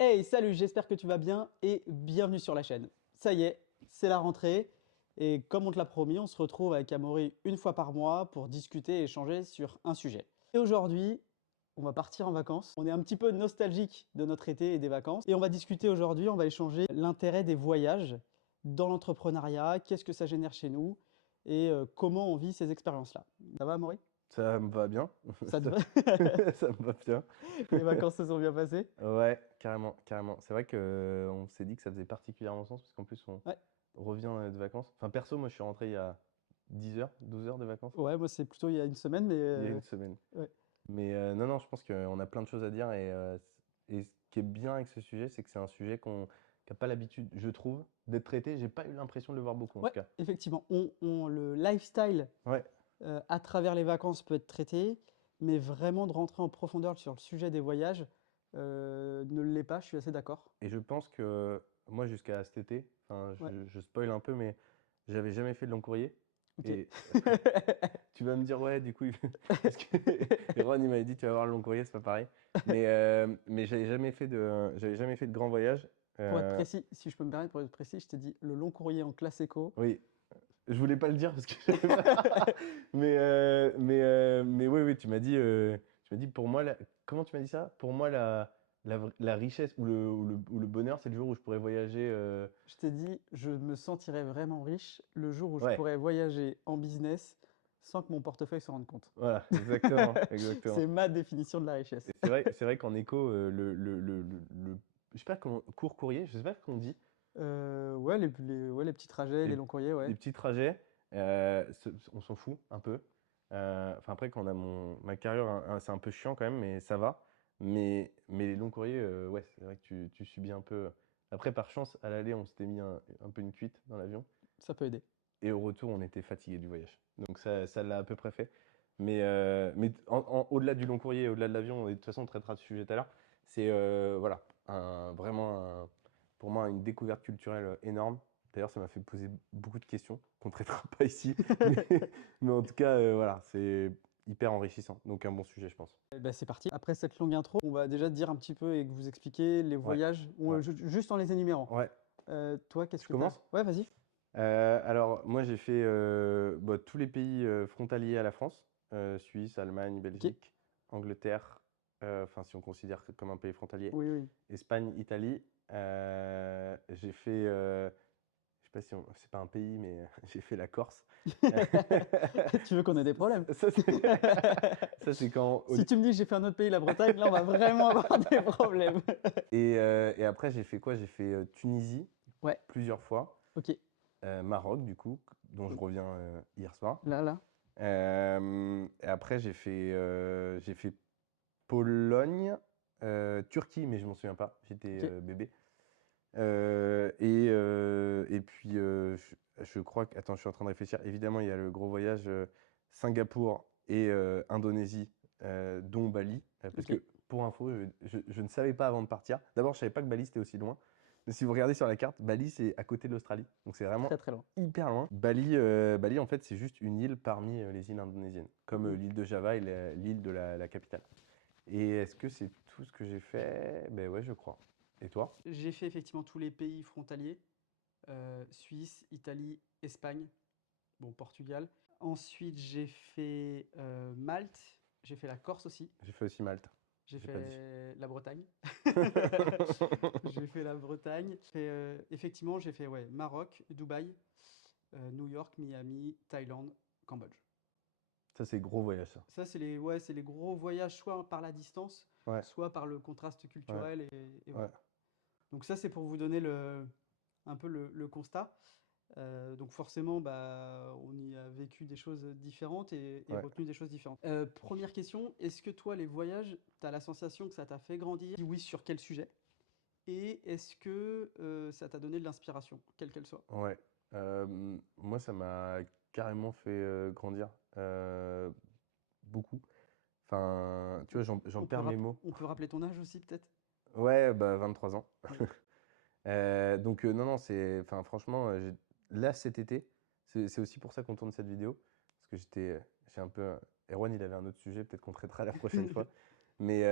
Hey, salut, j'espère que tu vas bien et bienvenue sur la chaîne. Ça y est, c'est la rentrée et comme on te l'a promis, on se retrouve avec Amaury une fois par mois pour discuter et échanger sur un sujet. Et aujourd'hui, on va partir en vacances. On est un petit peu nostalgique de notre été et des vacances et on va discuter aujourd'hui, on va échanger l'intérêt des voyages dans l'entrepreneuriat, qu'est-ce que ça génère chez nous et comment on vit ces expériences-là. Ça va, Amaury? Ça me va bien. Ça te Ça, va? ça me va bien. Les vacances se sont bien passées? Ouais, carrément, carrément. C'est vrai que on s'est dit que ça faisait particulièrement sens parce qu'en plus on Ouais. revient de vacances. Enfin perso, moi je suis rentré il y a 10 heures, 12 heures de vacances, Ouais, moi c'est plutôt il y a une semaine, mais il y a une semaine. ouais. Mais non, non, je pense qu'on a plein de choses à dire et ce qui est bien avec ce sujet, c'est que c'est un sujet qu'on n'a pas l'habitude, je trouve, d'être traité. J'ai pas eu l'impression de le voir beaucoup en tout Ouais, cas. effectivement, le lifestyle Ouais. à travers les vacances peut être traité, mais vraiment de rentrer en profondeur sur le sujet des voyages ne l'est pas, je suis assez d'accord. Et je pense que moi, jusqu'à cet été, enfin, Ouais, je spoil un peu, mais j'avais jamais fait de long courrier. ok. Et tu vas me dire, ouais, du coup, parce que et Ron, il m'avait dit, tu vas voir le long courrier, c'est pas pareil. Mais j'avais jamais fait de grand voyage. Pour être Euh, précis, si je peux me permettre, pour être précis, je t'ai dit le long courrier en classe éco. oui, je voulais pas le dire parce que j'avais pas- mais oui, oui, tu m'as dit, pour moi, comment tu m'as dit ça? Pour moi, la richesse ou le bonheur, c'est le jour où je pourrais voyager. Je t'ai dit, je me sentirais vraiment riche le jour où je Ouais. pourrais voyager en business sans que mon portefeuille se rende compte. Voilà, exactement, exactement. C'est ma définition de la Et richesse. c'est vrai qu'en éco, je sais pas comment, court courrier, je sais pas comment on dit, Ouais, ouais, les petits trajets, les les, longs courriers, ouais. les petits trajets, on s'en fout un peu. Enfin après, quand on a ma carrière, hein, c'est un peu chiant quand même, mais ça va. Mais les longs courriers, ouais, c'est vrai que tu subis un peu. Après, par chance, à l'aller, on s'était mis un peu une cuite dans l'avion. Ça peut aider. Et au retour, on était fatigué du voyage. Donc ça l'a à peu près fait. Mais au-delà du long courrier, au-delà de l'avion, et de toute façon on traitera de ce sujet tout à l'heure, c'est voilà, pour moi une découverte culturelle énorme. D'ailleurs, ça m'a fait poser beaucoup de questions qu'on ne traitera pas ici. Mais en tout cas, voilà, c'est hyper enrichissant. Donc un bon sujet, je pense. Eh ben, c'est parti. Après cette longue intro, on va déjà te dire un petit peu et que vous expliquer les Ouais, voyages, ouais, juste en les énumérant. ouais. Toi, qu'est-ce Je que t'as? commence? Ouais, vas-y. Alors, moi, j'ai fait bah, tous les pays frontaliers à la France, Suisse, Allemagne, Ok. Belgique, Angleterre, enfin, si on considère comme un pays frontalier, Oui, oui. Espagne, Italie. J'ai fait, je sais pas si c'est pas un pays, mais j'ai fait la Corse. Tu veux qu'on ait des problèmes? Ça, ça, c'est quand. Si tu me dis que j'ai fait un autre pays, la Bretagne, là, on va vraiment avoir des problèmes. Et après, j'ai fait quoi? J'ai fait Tunisie Ouais, plusieurs fois, ok. Maroc, du coup, dont je reviens hier soir. Là, là. Et après, j'ai fait Pologne, Turquie, mais je m'en souviens pas, j'étais Ok. bébé. Et puis, je crois que. Attends, je suis en train de réfléchir. Évidemment, il y a le gros voyage Singapour et Indonésie, dont Bali. Parce Ok. que, pour info, je ne savais pas avant de partir. D'abord, je savais pas que Bali c'était aussi loin. Mais si vous regardez sur la carte, Bali c'est à côté de l'Australie. Donc c'est vraiment Très, très loin. hyper loin. Bali, en fait, c'est juste une île parmi les îles indonésiennes. Comme Mhm. l'île de Java et l'île de la capitale. Et est-ce que c'est tout ce que j'ai fait? Ben ouais, je crois. Et toi? J'ai fait effectivement tous les pays frontaliers. Suisse, Italie, Espagne, bon, Portugal. Ensuite, j'ai fait Malte. J'ai fait la Corse aussi. J'ai fait aussi Malte. J'ai J'ai pas dit. fait la Bretagne. J'ai fait la Bretagne. Effectivement, j'ai fait ouais, Maroc, Dubaï, New York, Miami, Thaïlande, Cambodge. Ça, c'est gros voyage, ça. Ça, ouais, c'est les gros voyages, soit par la distance, Ouais, soit par le contraste ouais, culturel, et ouais, voilà. Donc ça, c'est pour vous donner un peu le constat. Donc forcément, bah, on y a vécu des choses différentes et ouais. retenu des choses différentes. Première question, est-ce que toi, les voyages, tu as la sensation que ça t'a fait grandir? Si oui, sur quel sujet? Et est-ce que ça t'a donné de l'inspiration, quelle qu'elle soit? Ouais. Moi, ça m'a carrément fait grandir. Beaucoup. Enfin, tu vois, j'en perds mes mots. On peut rappeler ton âge aussi, peut-être? Ouais, bah 23 ans. Oui. Donc non, non, enfin, franchement, là cet été, c'est aussi pour ça qu'on tourne cette vidéo, parce que j'ai un peu, Erwan, il avait un autre sujet, peut-être qu'on traitera la prochaine fois. Mais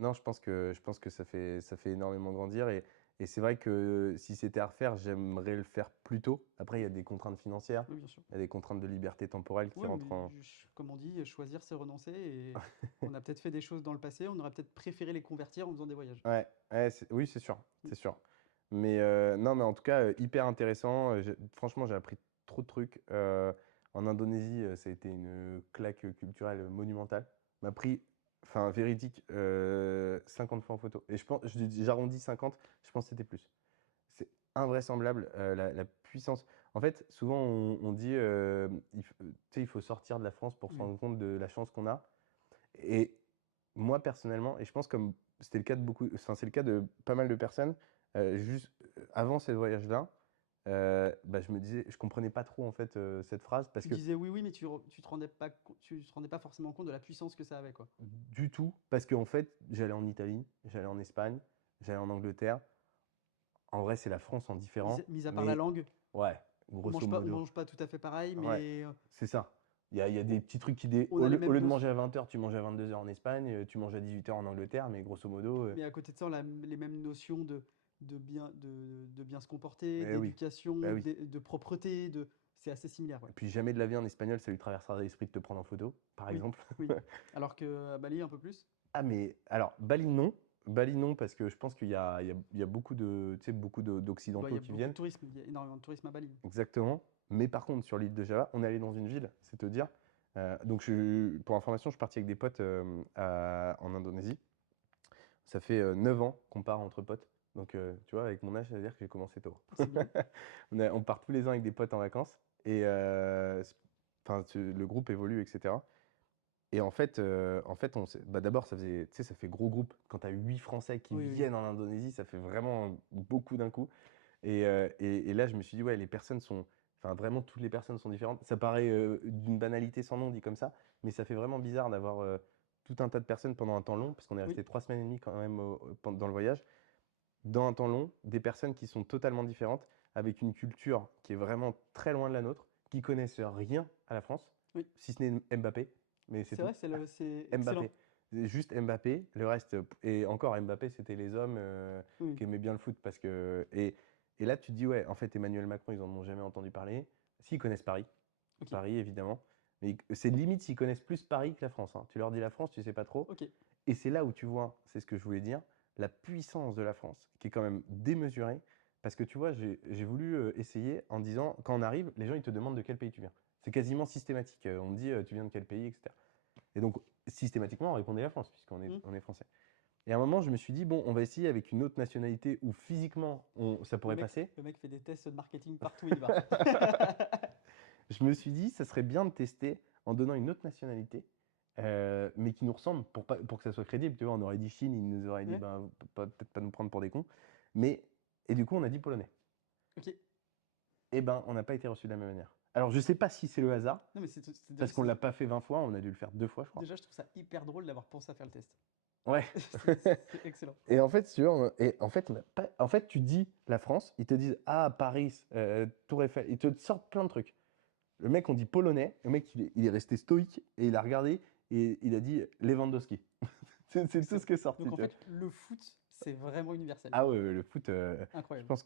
non, je pense que ça fait énormément grandir et c'est vrai que si c'était à refaire, j'aimerais le faire plus tôt. Après, il y a des contraintes financières, Oui, bien sûr. il y a des contraintes de liberté temporelle qui Ouais, rentrent en. mais comme on dit, choisir, c'est renoncer. Et on a peut-être fait des choses dans le passé, on aurait peut-être préféré les convertir en faisant des voyages. Ouais, ouais, oui, c'est sûr, Mm. c'est sûr. Mais non, mais en tout cas, hyper intéressant. Franchement, j'ai appris trop de trucs. En Indonésie, ça a été une claque culturelle monumentale. M'a pris, enfin, véridique, 50 fois en photo. Et j'arrondis 50, je pense que c'était plus. C'est invraisemblable, la puissance. En fait, souvent, on dit, tu sais, il faut sortir de la France pour se Oui. rendre compte de la chance qu'on a. Et moi, personnellement, et je pense comme c'était le cas de beaucoup, enfin, c'est le cas de pas mal de personnes, juste avant ces voyages-là, bah, je me disais, je comprenais pas trop en fait cette phrase parce Tu que disais oui, oui, mais tu te rendais pas, tu te rendais pas forcément compte de la puissance que ça avait, quoi. du tout, parce qu'en fait, j'allais en Italie, j'allais en Espagne, j'allais en Angleterre. En vrai, c'est la France en différent, Mis à part la mais langue, ouais, grosso on modo, mange pas tout à fait pareil, ouais, mais c'est ça. Il y a des petits trucs on au a les lieu, au mêmes lieu de manger notions. à 20 h, tu manges à 22 h en Espagne, tu manges à 18 h en Angleterre, mais grosso modo, Mais à côté de ça, on a les mêmes notions de bien se comporter, eh oui, bah d'éducation, oui. de propreté, c'est assez similaire, ouais. Et puis jamais de la vie en espagnol, ça lui traversera l'esprit de te prendre en photo, par Oui, exemple. oui. Alors que à Bali, un peu plus. Ah mais alors, Bali non. Bali non, parce que je pense qu'il y a beaucoup de, tu sais, beaucoup Bah, il y d'Occidentaux a qui beaucoup de viennent. tourisme, il y a énormément de tourisme à Bali. Exactement. Mais par contre, sur l'île de Java, on est allé dans une ville, c'est te dire. Donc, pour information, je suis parti avec des potes en Indonésie. Ça fait 9 ans qu'on part entre potes. Donc, tu vois, avec mon âge, ça veut dire que j'ai commencé tôt. C'est bien. On part tous les ans avec des potes en vacances. Et enfin, le groupe évolue, etc. Et en fait bah d'abord, tu sais, ça fait gros groupe. Quand tu as 8 Français qui Oui, oui. viennent en Indonésie, ça fait vraiment beaucoup d'un coup. Et là, je me suis dit, ouais, les personnes sont. Enfin, vraiment, toutes les personnes sont différentes. Ça paraît d'une banalité sans nom dit comme ça, mais ça fait vraiment bizarre d'avoir tout un tas de personnes pendant un temps long, parce qu'on est Oui, resté 3 semaines et demie quand même dans le voyage, dans un temps long, des personnes qui sont totalement différentes, avec une culture qui est vraiment très loin de la nôtre, qui connaissent rien à la France, oui. si ce n'est Mbappé, mais c'est C'est tout. vrai, c'est excellent. Mbappé. C'est juste Mbappé, le reste, et encore Mbappé, c'était les hommes Oui, qui aimaient bien le foot. Parce que, et là, tu te dis, ouais, en fait, Emmanuel Macron, ils n'en ont jamais entendu parler. S'ils connaissent Paris, ok, Paris évidemment, mais c'est limite s'ils connaissent plus Paris que la France, hein. Tu leur dis la France, tu sais pas trop. ok. Et c'est là où tu vois, c'est ce que je voulais dire, la puissance de la France, qui est quand même démesurée. Parce que tu vois, j'ai voulu essayer en disant, quand on arrive, les gens, ils te demandent de quel pays tu viens. C'est quasiment systématique. On me dit, tu viens de quel pays, etc. Et donc, systématiquement, on répondait la France, puisqu'on est, Hmm. on est français. Et à un moment, je me suis dit, bon, on va essayer avec une autre nationalité où physiquement, ça Le pourrait mec, passer. le mec fait des tests de marketing partout où il va. Je me suis dit, ça serait bien de tester en donnant une autre nationalité, mais qui nous ressemble pour que ça soit crédible. Tu vois, on aurait dit Chine, ils nous auraient dit, Ouais, ben, peut-être pas nous prendre pour des cons. Mais, et du coup, on a dit polonais. ok. Et ben, on n'a pas été reçus de la même manière. Alors, je sais pas si c'est le hasard, Non, mais parce qu'on l'a pas fait 20 fois, on a dû le faire 2 fois, je crois. déjà, je trouve ça hyper drôle d'avoir pensé à faire le test. Ouais. C'est excellent. Et en fait, si tu vois, et en fait, en fait, tu dis la France, ils te disent ah Paris, Tour Eiffel, ils te sortent plein de trucs. Le mec, on dit polonais, le mec, il est resté stoïque et il a regardé et il a dit Lewandowski. C'est tout Excellent. ce qui est sorti, Donc en tu vois. fait, le foot, c'est vraiment universel. Ah ouais, ouais, le foot, je Incroyable. pense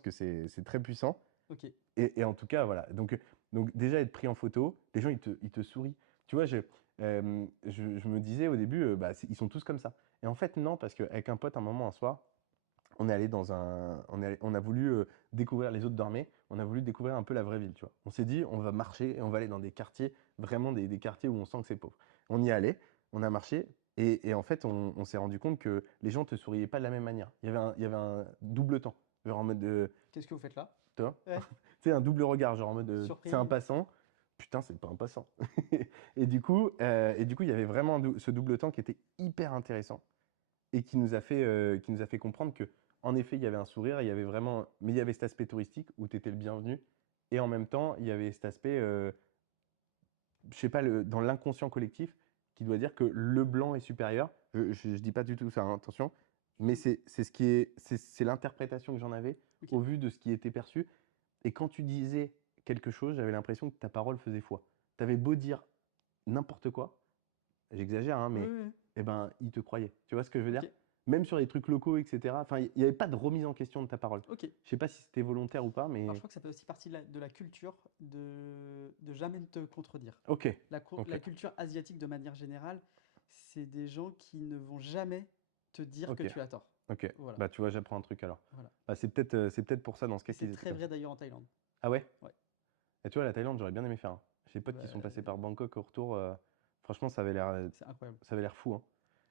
que c'est très puissant. Ok. Et en tout cas, voilà. Donc déjà, être pris en photo, les gens, ils te sourient. Tu vois, je me disais au début, bah, ils sont tous comme ça. Et en fait, non, parce qu'avec un pote, un moment, un soir, on est allé on a voulu découvrir, les autres dormaient, on a voulu découvrir un peu la vraie ville, tu vois. On s'est dit, on va marcher et on va aller dans des quartiers, vraiment des quartiers où on sent que c'est pauvre. On y allait, on a marché, et en fait, on s'est rendu compte que les gens te souriaient pas de la même manière. Il y avait un double temps, genre en mode, Qu'est-ce que vous faites là? tu vois, Ouais. tu sais, un double regard, genre en mode, c'est un Surpris. passant, putain, c'est pas un passant. Et du coup, il y avait vraiment ce double temps qui était hyper intéressant et qui nous a fait comprendre que, en effet, il y avait un sourire, il y avait vraiment, mais il y avait cet aspect touristique où tu étais le bienvenu, et en même temps, il y avait cet aspect, je sais pas, dans l'inconscient collectif, qui doit dire que le blanc est supérieur. Je dis pas du tout ça, hein, attention, mais c'est l'interprétation que j'en avais Ok. au vu de ce qui était perçu. Et quand tu disais quelque chose, j'avais l'impression que ta parole faisait foi. Tu avais beau dire n'importe quoi, j'exagère, hein, Oui, mais oui, oui. eh ben, ils te croyaient. Tu vois ce que je veux dire? Ok, Même sur les trucs locaux, etc. Enfin, il n'y avait pas de remise en question de ta parole. ok. Je sais pas si c'était volontaire ou pas, Alors, je mais crois que ça fait aussi partie de la culture de jamais te contredire. ok, La ok, culture asiatique, de manière générale, c'est des gens qui ne vont jamais te dire que ok, tu as tort. ok. Voilà, Bah, tu vois, j'apprends un truc alors. voilà. Bah, c'est peut-être pour ça dans ce Et cas c'est qu'ils étaient très comme vrai ça. d'ailleurs en Thaïlande. Ah ouais? Ouais. Et tu vois, la Thaïlande, j'aurais bien aimé faire, hein. J'ai des potes qui sont Bah, passés par Bangkok au retour. Franchement, c'est incroyable. ça avait l'air fou, hein.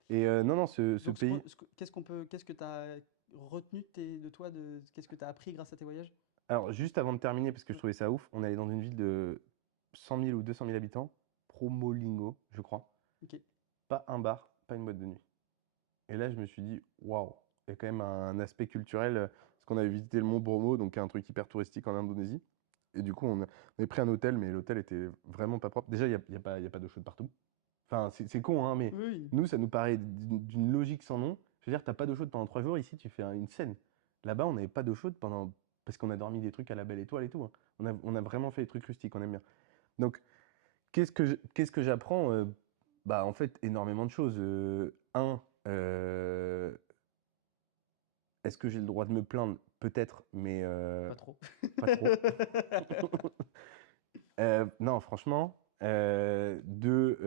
Et non, non, ce Donc, pays. qu'est-ce que tu as retenu de toi, qu'est-ce que tu as appris grâce à tes voyages? Alors, juste avant de terminer, parce que je Ouais. trouvais ça ouf, on est allé dans une ville de 100 000 ou 200 000 habitants, Promolingo, je crois. Ok. Pas un bar, pas une boîte de nuit. Et là, je me suis dit, waouh, il y a quand même un aspect culturel, parce qu'on avait visité le mont Bromo, donc un truc hyper touristique en Indonésie. Et du coup, on avait pris un hôtel, mais l'hôtel était vraiment pas propre. Déjà, il y a pas d'eau chaude partout. Enfin, c'est con, hein, mais Oui. nous, ça nous paraît d'une logique sans nom. Je veux dire, t'as pas d'eau chaude pendant 3 jours, ici, tu fais une scène. Là-bas, on n'avait pas d'eau chaude pendant. Parce qu'on a dormi des trucs à la belle étoile et tout, hein. On a vraiment fait des trucs rustiques, on aime bien. Donc, qu'est-ce que j'apprends? Bah, en fait, énormément de choses. Est-ce que j'ai le droit de me plaindre? Peut-être, mais Pas trop. pas trop. Non, franchement. Deux,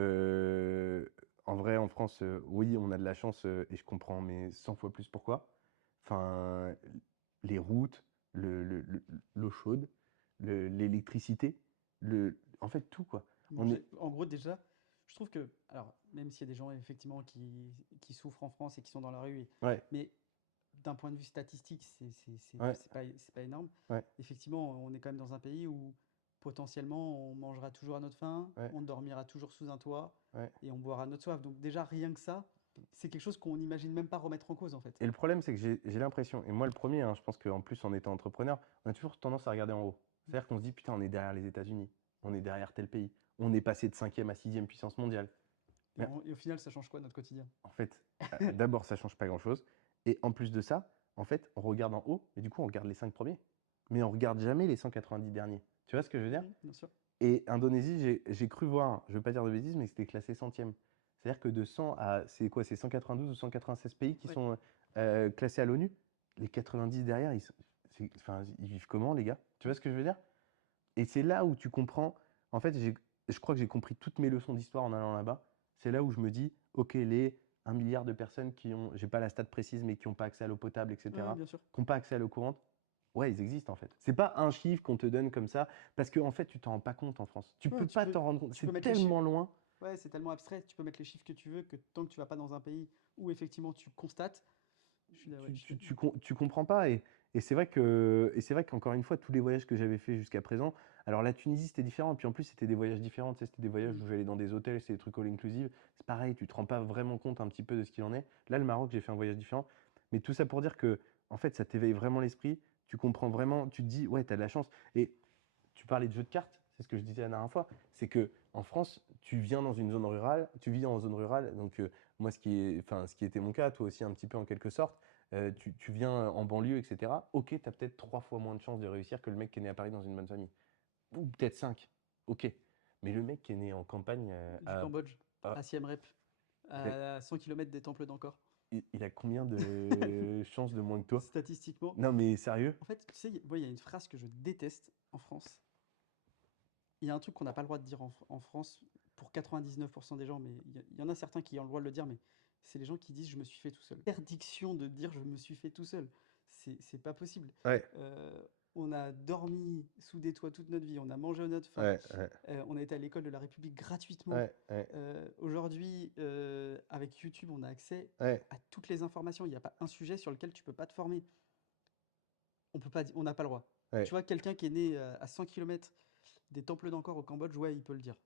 en vrai, en France, oui, on a de la chance et je comprends, mais 100 fois plus pourquoi. Enfin, les routes, l'eau chaude, l'électricité, en fait, tout, quoi. On est. En gros, déjà, je trouve que, alors, même s'il y a des gens effectivement qui souffrent en France et qui sont dans la rue, Ouais, mais d'un point de vue statistique, ouais, c'est pas énorme. ouais, Effectivement, on est quand même dans un pays où potentiellement on mangera toujours à notre faim, ouais, on dormira toujours sous un toit ouais. et on boira notre soif. Donc déjà, rien que ça, c'est quelque chose qu'on n'imagine même pas remettre en cause en fait. Et le problème, c'est que j'ai l'impression, et moi le premier, hein, je pense qu'en plus en étant entrepreneur, on a toujours tendance à regarder en haut. C'est-à-dire qu'on se dit, putain, on est derrière les États-Unis, on est derrière tel pays, on est passé de cinquième à sixième puissance mondiale. Mais Et au final, ça change quoi notre quotidien? en fait, d'abord, ça change pas grand-chose. Et en plus de ça, en fait, on regarde en haut, et du coup, on regarde les 5 premiers. Mais on regarde jamais les 190 derniers. Tu vois ce que je veux dire? Bien sûr. Et Indonésie, j'ai cru voir, je veux pas dire de bêtises, mais c'était classé centième. C'est-à-dire que de 100 à, c'est quoi, c'est 192 ou 196 pays qui Ouais. sont classés à l'ONU. Les 90 derrière, enfin, ils vivent comment, les gars? Tu vois ce que je veux dire? Et c'est là où tu comprends. En fait, je crois que j'ai compris toutes mes leçons d'histoire en allant là-bas. C'est là où je me dis, ok, les 1 milliard de personnes qui ont, j'ai pas la stat précise, mais qui n'ont pas accès à l'eau potable, Ouais, etc., bien sûr. qui n'ont pas accès à l'eau courante, ouais, ils existent en fait. C'est pas un chiffre qu'on te donne comme ça, parce qu'en fait, tu t'en rends pas compte en France. Tu Ouais, peux pas t'en rendre compte. tu peux C'est mettre les chiffres. tellement loin. Ouais, c'est tellement abstrait, tu peux mettre les chiffres que tu veux, que tant que tu vas pas dans un pays où effectivement tu constates, ouais, Tu comprends pas. Et c'est vrai qu'encore une fois, tous les voyages que j'avais fait jusqu'à présent, alors la Tunisie c'était différent, puis en plus c'était des voyages différents, tu sais, c'était des voyages Mm. où j'allais dans des hôtels, c'est des trucs all inclusive, c'est pareil, tu te rends pas vraiment compte un petit peu de ce qu'il en est. Là, le Maroc, j'ai fait un voyage différent, mais tout ça pour dire que, en fait, ça t'éveille vraiment l'esprit, tu comprends vraiment, tu te dis, ouais, t'as de la chance. Et tu parlais de jeux de cartes, c'est ce que je disais la dernière fois, c'est que en France, tu viens dans une zone rurale, tu vis en zone rurale, donc moi, enfin, ce qui était mon cas, toi aussi un petit peu en quelque sorte, tu viens en banlieue, etc. Ok, tu as peut-être 3 fois moins de chances de réussir que le mec qui est né à Paris dans une bonne famille. Ou peut-être 5. Ok. Mais le mec qui est né en campagne, Du Cambodge à- à Siem Reap, il, a, à 100 km des temples d'Angkor. il a combien de chances de moins que toi? Statistiquement, Non, mais sérieux? en fait, tu sais, il y a une phrase que je déteste en France. Il y a un truc qu'on n'a pas le droit de dire en France pour 99% des gens, mais il y en a certains qui ont le droit de le dire, mais c'est les gens qui disent je me suis fait tout seul. Interdiction de dire je me suis fait tout seul. C'est pas possible. Ouais, Euh, on a dormi sous des toits toute notre vie, on a mangé à notre faim, ouais, ouais, on a été à l'école de la République gratuitement. ouais, ouais, Aujourd'hui, avec YouTube, on a accès ouais, à toutes les informations. Il n'y a pas un sujet sur lequel tu peux pas te former. On peut pas, on n'a pas le droit. Tu ouais, vois, quelqu'un qui est né à 100 km des temples d'Angkor au Cambodge, ouais, il peut le dire.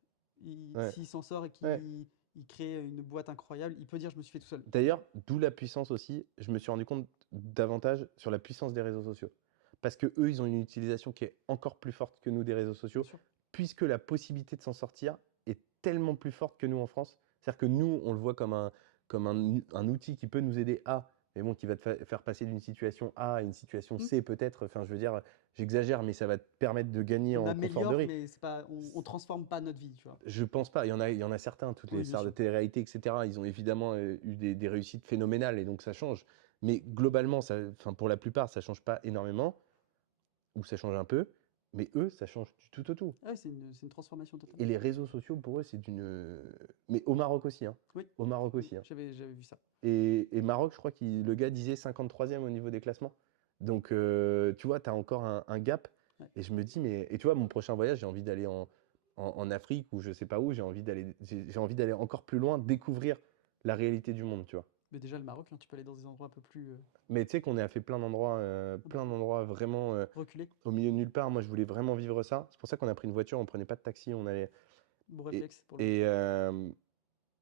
ouais, S'il s'en sort et ouais. qu'il il crée une boîte incroyable, il peut dire je me suis fait tout seul. D'ailleurs, d'où la puissance aussi, je me suis rendu compte davantage sur la puissance des réseaux sociaux. Parce que eux, ils ont une utilisation qui est encore plus forte que nous des réseaux Bien sociaux, sûr. puisque la possibilité de s'en sortir est tellement plus forte que nous en France. C'est-à-dire que nous, on le voit comme un outil qui peut nous aider à mais bon, qui va te faire passer d'une situation A à une situation Mm. C peut-être. Enfin, je veux dire, j'exagère, mais ça va te permettre de gagner On en confort de améliore, vie. mais c'est pas, on transforme pas notre vie, tu vois. Je pense pas. Il y en a certains, toutes les Oui, bien stars de sûr. télé-réalité, etc. Ils ont évidemment eu des réussites phénoménales et donc ça change. Mais globalement, enfin, pour la plupart, ça change pas énormément ou ça change un peu. Mais eux, ça change du tout au tout. Ah ouais, c'est une transformation totale. Et les réseaux sociaux, pour eux, c'est d'une. Mais au Maroc aussi, hein. Oui, Au Maroc oui, aussi, hein. j'avais vu ça. Et Maroc, je crois que le gars disait 53e au niveau des classements. Donc, tu vois, tu as encore un gap. Ouais. Et je me dis, mais. Et tu vois, mon prochain voyage, j'ai envie d'aller en Afrique ou je sais pas où. J'ai envie d'aller encore plus loin, découvrir la réalité du monde, tu vois. Mais déjà, le Maroc, hein, tu peux aller dans des endroits un peu plus Mais tu sais qu'on a fait plein d'endroits vraiment reculés. au milieu de nulle part. Moi, je voulais vraiment vivre ça. C'est pour ça qu'on a pris une voiture, on prenait pas de taxi, on allait. Bon Et, réflexe pour le coup. et, euh,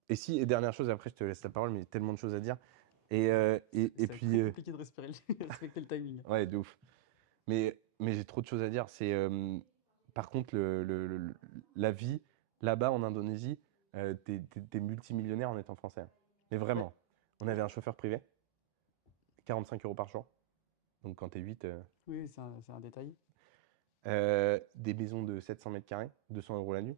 et si, et dernière chose, après je te laisse la parole, mais il y a tellement de choses à dire. Et C'est puis, très compliqué de respirer, respecter le timing. ouais, de ouf. Mais j'ai trop de choses à dire. Par contre, la vie là-bas en Indonésie, t'es multimillionnaire en étant français, hein. Mais vraiment. On avait un chauffeur privé, 45 euros par jour. Donc quand t'es 8, Oui, c'est un détail. des maisons de 700 mètres carrés, 200 euros la nuit.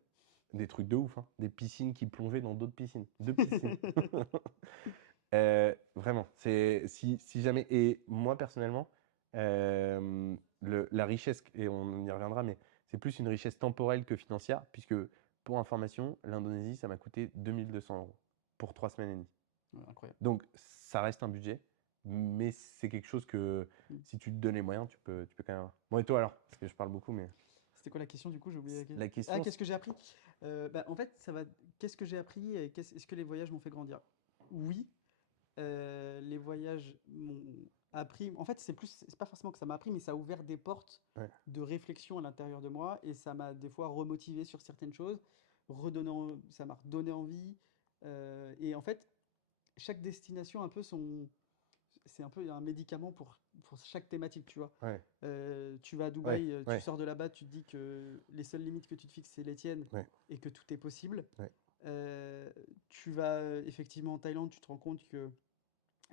Des trucs de ouf, hein. Des piscines qui plongeaient dans d'autres piscines. Deux piscines. Vraiment, si jamais. Et moi, personnellement, la richesse, et on y reviendra, mais c'est plus une richesse temporelle que financière, puisque pour information, l'Indonésie, ça m'a coûté 2200 euros pour 3 semaines et demie. Ouais, incroyable. Donc, ça reste un budget, mais c'est quelque chose que si tu te donnes les moyens, tu peux quand même avoir. Bon, et toi alors? Parce que je parle beaucoup, mais. C'était quoi la question du coup? J'ai oublié La Ah, question, qu'est-ce que j'ai appris? En fait, ça va. Qu'est-ce que j'ai appris et est-ce que les voyages m'ont fait grandir? Oui, les voyages m'ont appris. En fait, c'est pas forcément que ça m'a appris, mais ça a ouvert des portes ouais, de réflexion à l'intérieur de moi et ça m'a des fois remotivé sur certaines choses, ça m'a redonné envie. Et en fait, chaque destination a un peu c'est un peu un médicament pour chaque thématique, tu vois. ouais, Tu vas à ouais, Dubaï, tu ouais, sors de là-bas, tu te dis que les seules limites que tu te fixes, c'est les tiennes ouais, et que tout est possible. ouais. Tu vas effectivement en Thaïlande, tu te rends compte que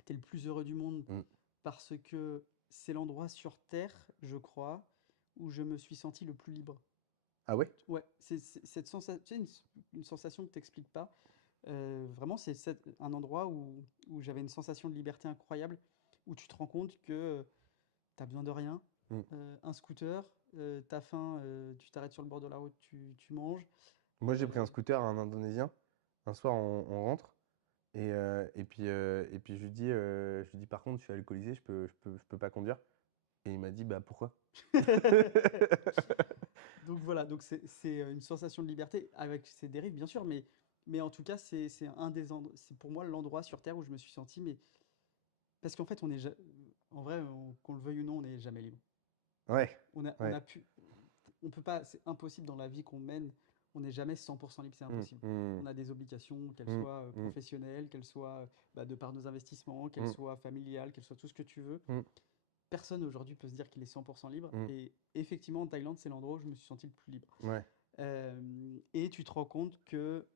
tu es le plus heureux du monde Mm. parce que c'est l'endroit sur Terre, je crois, où je me suis senti le plus libre. Ah ouais? Ouais, cette sensation, tu sais, une sensation que tu n'expliques pas. Vraiment, un endroit où j'avais une sensation de liberté incroyable, où tu te rends compte que tu as besoin de rien. Mm. Un scooter, t'as faim, tu t'arrêtes sur le bord de la route, tu manges. Moi, j'ai pris un Euh, scooter à un Indonésien. Un soir, on rentre. Et puis je lui dis, par contre, je suis alcoolisé, je peux pas conduire. Et il m'a dit, bah pourquoi? Donc voilà, donc c'est une sensation de liberté avec ses dérives, bien sûr, mais en tout cas, c'est pour moi l'endroit sur Terre où je me suis senti, mais parce qu'en fait, en vrai, qu'on le veuille ou non, on n'est jamais libre. Ouais, On ouais. a pu, on peut pas, c'est impossible dans la vie qu'on mène, on n'est jamais 100% libre, c'est Mm, impossible. mm, On a des obligations, qu'elles mm, soient mm, professionnelles, qu'elles soient de par nos investissements, qu'elles mm, soient familiales, qu'elles soient tout ce que tu veux. mm, Personne aujourd'hui peut se dire qu'il est 100% libre. mm. Et effectivement, en Thaïlande, c'est l'endroit où je me suis senti le plus libre. Ouais, Et tu te rends compte que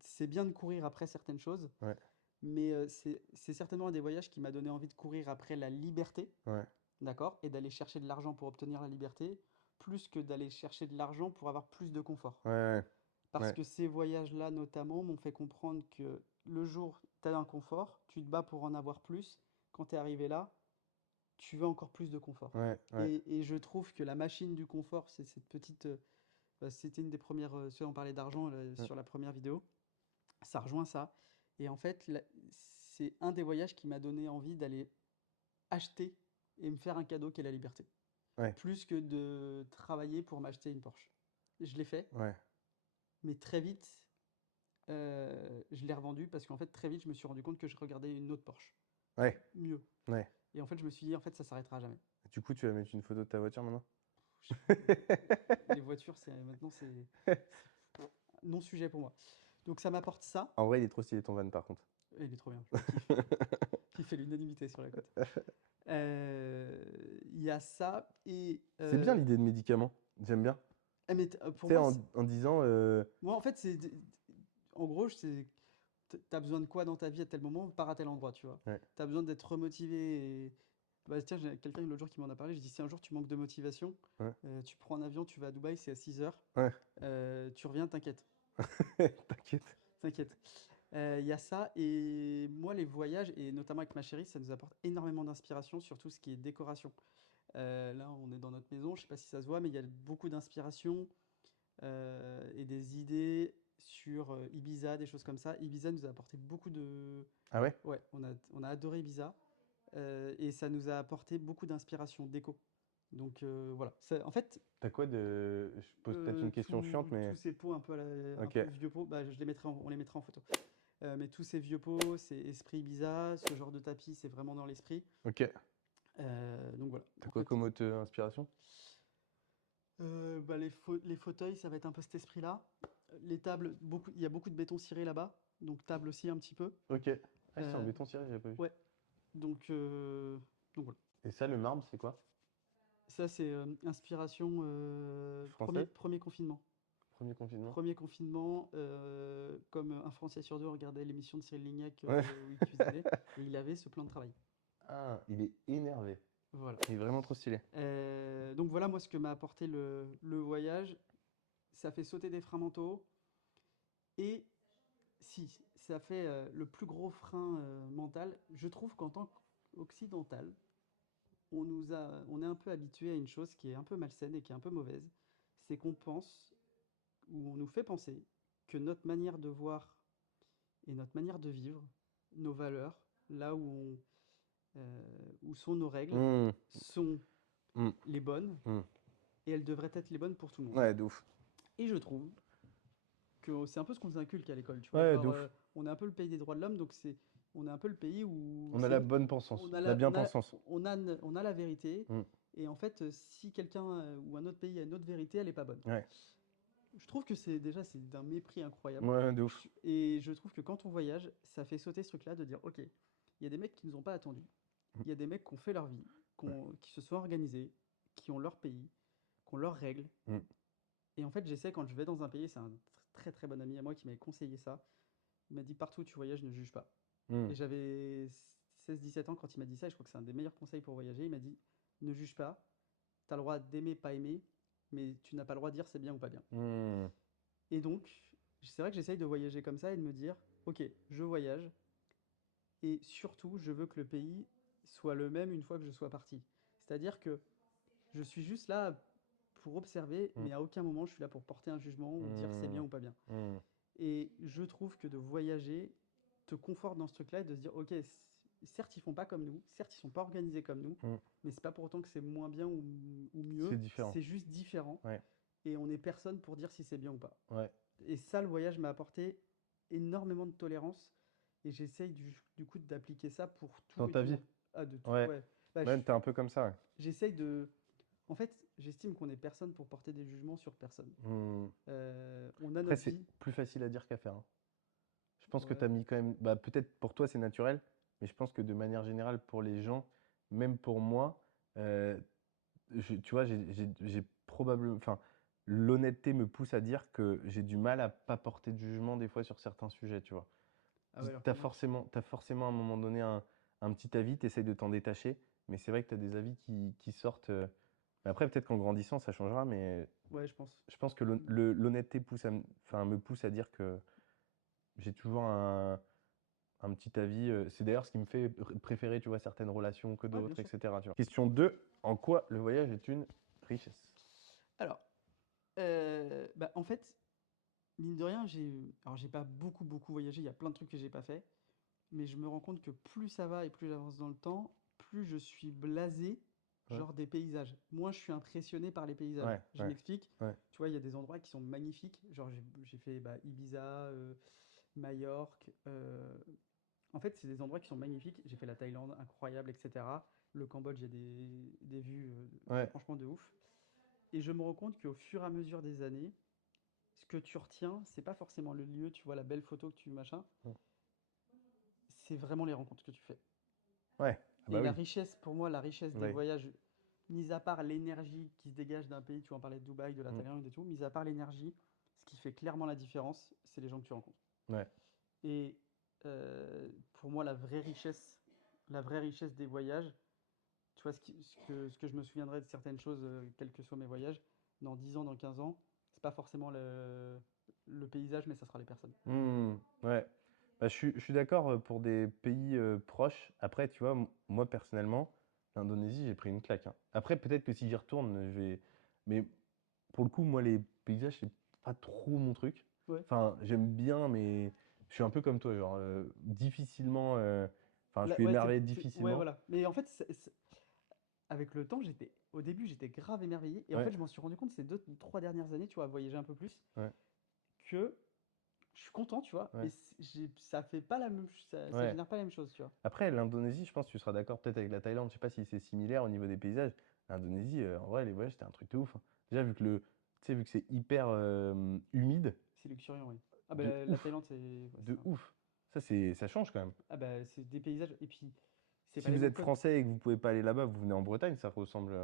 c'est bien de courir après certaines choses, ouais, mais c'est certainement un des voyages qui m'a donné envie de courir après la liberté, ouais, d'accord? Et d'aller chercher de l'argent pour obtenir la liberté, plus que d'aller chercher de l'argent pour avoir plus de confort. ouais, Parce ouais, que ces voyages-là, notamment, m'ont fait comprendre que le jour où tu as un confort, tu te bats pour en avoir plus. Quand tu es arrivé là, tu veux encore plus de confort. ouais, ouais, Et je trouve que la machine du confort, c'est cette petite. C'était une des premières. On parlait d'argent ouais, sur la première vidéo. Ça rejoint ça. Et en fait, c'est un des voyages qui m'a donné envie d'aller acheter et me faire un cadeau qui est la liberté. ouais, Plus que de travailler pour m'acheter une Porsche. Je l'ai fait, ouais, mais très vite, je l'ai revendu parce qu'en fait, très vite, je me suis rendu compte que je regardais une autre Porsche. ouais, Mieux. ouais. Et en fait, je me suis dit, en fait, ça s'arrêtera jamais. Du coup, tu vas mettre une photo de ta voiture maintenant? Les voitures, maintenant, c'est non-sujet pour moi. Donc ça m'apporte ça. En vrai, il est trop stylé ton van par contre. Et il est trop bien, je le kiffe. Il fait l'unanimité sur la côte. Il y a ça et... C'est bien l'idée de médicaments. J'aime bien. mais Tu pour sais, moi, en disant. moi, en fait, en gros, t'as besoin de quoi dans ta vie à tel moment, pars à tel endroit, tu vois. Ouais. T'as besoin d'être remotivé. Bah, tiens, j'ai quelqu'un l'autre jour qui m'en a parlé. Je dis, si un jour tu manques de motivation, Ouais. tu prends un avion, tu vas à Dubaï, c'est à 6 heures. Ouais. Tu reviens, t'inquiète. T'inquiète. T'inquiète. Il y a ça. Et moi, les voyages, et notamment avec ma chérie, ça nous apporte énormément d'inspiration sur tout ce qui est décoration. Là, on est dans notre maison, je sais pas si ça se voit, mais il y a beaucoup d'inspiration et des idées sur Ibiza, des choses comme ça. Ibiza nous a apporté beaucoup de... Ah ouais? Ouais, on a adoré Ibiza et ça nous a apporté beaucoup d'inspiration déco. Donc voilà. En fait, T'as quoi de. Je pose peut-être une question chiante, mais. tous ces pots un peu, un Ok. peu vieux pots, bah, on les mettra en photo. Mais tous ces vieux pots, c'est esprit Ibiza, ce genre de tapis, c'est vraiment dans l'esprit. Ok. Donc voilà. T'as En quoi fait, comme autre inspiration? bah, les fauteuils, ça va être un peu cet esprit-là. Les tables, il y a beaucoup de béton ciré là-bas, donc table aussi un petit peu. Ok. Ah, c'est en Euh, béton ciré, j'avais pas vu. ouais, donc voilà. Et ça, le marbre, c'est quoi? Ça, c'est inspiration Français? premier confinement. Premier confinement? Premier confinement, comme un Français sur deux regardait l'émission de Cyril Lignac Ouais. où il cuisinait, et il avait ce plan de travail. Ah, il est énervé. Voilà. Il est vraiment trop stylé. Donc voilà, moi, ce que m'a apporté le voyage, ça fait sauter des freins mentaux, et si, ça fait le plus gros frein mental. Je trouve qu'en tant qu'occidental, on est un peu habitué à une chose qui est un peu malsaine et qui est un peu mauvaise, c'est qu'on pense, ou on nous fait penser, que notre manière de voir et notre manière de vivre, nos valeurs, là où sont nos règles, Mmh. sont Mmh. les bonnes, Mmh. et elles devraient être les bonnes pour tout le monde. Ouais, de ouf. Et je trouve que c'est un peu ce qu'on nous inculque à l'école, tu vois. Ouais, Genre, de ouf. on est un peu le pays des droits de l'homme, donc on est un peu le pays où On a la bonne pensance, on a la bien-pensance. on a la vérité. Mm. Et en fait, si quelqu'un ou un autre pays a une autre vérité, elle est pas bonne. Ouais. Je trouve que c'est d'un mépris incroyable. Ouais, de ouf. Et je trouve que quand on voyage, ça fait sauter ce truc-là de dire, ok, il y a des mecs qui nous ont pas attendus. Il y a des mecs qui ont fait leur vie, Ouais. qui se sont organisés, qui ont leur pays, qui ont leurs règles. Mm. Et en fait, j'essaie quand je vais dans un pays, c'est un très très bon ami à moi qui m'avait conseillé ça. Il m'a dit partout où tu voyages, ne juge pas. Mm. Et j'avais 16-17 ans quand il m'a dit ça, et je crois que c'est un des meilleurs conseils pour voyager. Il m'a dit ne juge pas, tu as le droit d'aimer, pas aimer, mais tu n'as pas le droit de dire c'est bien ou pas bien. Mm. Et donc, c'est vrai que j'essaye de voyager comme ça et de me dire ok, je voyage, et surtout, je veux que le pays soit le même une fois que je sois parti. C'est-à-dire que je suis juste là pour observer, Mm. mais à aucun moment je suis là pour porter un jugement ou dire c'est bien ou pas bien. Mm. Et je trouve que de voyager te conforte dans ce truc-là et de se dire, ok, certes ils font pas comme nous, certes ils sont pas organisés comme nous, Mm. mais c'est pas pour autant que c'est moins bien ou mieux, C'est différent. c'est juste différent. Ouais. Et on n'est personne pour dire si c'est bien ou pas. Ouais. Et ça, le voyage m'a apporté énormément de tolérance, et j'essaye du coup d'appliquer ça pour tout Dans et ta tout le vie? monde. Ah, de tout, Ouais. ouais. Bah, Ouais, t'es un peu comme ça. Ouais. j'essaye de... En fait, j'estime qu'on est personne pour porter des jugements sur personne. Mm. On a Après, notre c'est vie. plus facile à dire qu'à faire, hein. Je pense que Ouais. tu as mis quand même. Bah, peut-être pour toi, c'est naturel, mais je pense que de manière générale, pour les gens, même pour moi, euh, tu vois, j'ai probablement. Enfin, l'honnêteté me pousse à dire que j'ai du mal à pas porter de jugement des fois sur certains sujets, tu vois. Ah ouais, alors Tu que as moi, forcément à un moment donné un petit avis, tu essayes de t'en détacher, mais c'est vrai que tu as des avis qui sortent. Mais après, peut-être qu'en grandissant, ça changera, mais ouais, je pense. je pense que l'honnêteté me pousse à dire que j'ai toujours un petit avis. C'est d'ailleurs ce qui me fait préférer, tu vois, certaines relations que Ouais, bien d'autres, sûr. etc. tu vois. Question 2, en quoi le voyage est une richesse? Alors, bah, en fait, mine de rien, j'ai pas beaucoup voyagé, il y a plein de trucs que j'ai pas fait, mais je me rends compte que plus ça va et plus j'avance dans le temps, plus je suis blasé, Ouais, genre des paysages. Moins je suis impressionné par les paysages. ouais, Je ouais, m'explique. ouais. Tu vois, il y a des endroits qui sont magnifiques. Genre, j'ai fait bah, Ibiza, Majorque. En fait, c'est des endroits qui sont magnifiques. J'ai fait la Thaïlande, incroyable, etc. Le Cambodge, il y a des vues Ouais. franchement de ouf. Et je me rends compte qu'au fur et à mesure des années, ce que tu retiens, c'est pas forcément le lieu, tu vois, la belle photo que tu machin, Mm. c'est vraiment les rencontres que tu fais. Ouais, ah Et bah la oui. richesse, pour moi, la richesse des Oui. voyages, mis à part l'énergie qui se dégage d'un pays, tu vas en parler de Dubaï, de la Mm. Thaïlande et tout, mis à part l'énergie, ce qui fait clairement la différence, c'est les gens que tu rencontres. Ouais. Et pour moi, la vraie richesse des voyages, tu vois, ce que je me souviendrai de certaines choses, quels que soient mes voyages, dans 10 ans, dans 15 ans, c'est pas forcément le paysage, mais ça sera les personnes. Hmm, ouais. Bah, je suis d'accord pour des pays proches. Après, tu vois, moi personnellement, l'Indonésie, j'ai pris une claque, hein. Après, peut-être que si j'y retourne, je vais. Mais pour le coup, moi, les paysages, c'est pas trop mon truc. Ouais. Enfin, j'aime bien, mais je suis un peu comme toi, genre, difficilement. Enfin, je suis Ouais, émerveillé ouais, difficilement. voilà. Mais en fait, avec le temps, au début, j'étais grave émerveillé. Et en Ouais, fait, je m'en suis rendu compte ces 2, 3 dernières années, tu vois, à voyager un peu plus, ouais, que je suis content, tu vois, mais ouais, ça fait pas ça ouais. génère pas la même chose, tu vois. Après, l'Indonésie, je pense que tu seras d'accord peut-être avec la Thaïlande. Je sais pas si c'est similaire au niveau des paysages. L'Indonésie, en vrai, les voyages, c'était un truc de ouf, hein. Déjà, tu sais, vu que c'est hyper humide, C'est luxuriant, oui. Ah de bah la ouf, Thaïlande, ouais, de ouf. Ça change quand même. ah bah c'est des paysages, et puis c'est Si pas les vous mêmes êtes codes. français et que vous pouvez pas aller là-bas, vous venez en Bretagne, ça ressemble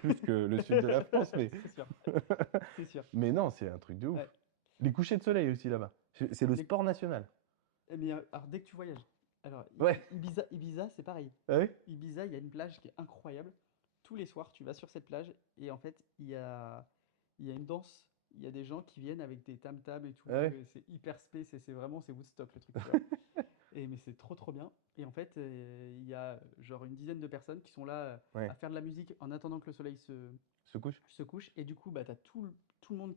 plus que le sud de la France, mais C'est sûr, c'est sûr. mais non, c'est un truc de Ouais. ouf. Les couchers de soleil aussi là-bas. C'est le Les- sport national. mais alors, dès que tu voyages, alors Ouais. Ibiza, c'est pareil. Ah oui? Ibiza, il y a une plage qui est incroyable. Tous les soirs, tu vas sur cette plage et en fait, il y a une danse. Il y a des gens qui viennent avec des tam-tams et Ah tout. ouais. Et c'est hyper space et c'est vraiment, c'est Woodstock le truc, tu vois. Et mais c'est trop trop bien. Et en fait, il y a genre une dizaine de personnes qui sont là à Ouais. faire de la musique en attendant que le soleil Se couche? se couche. Et du coup, bah, tu as tout le monde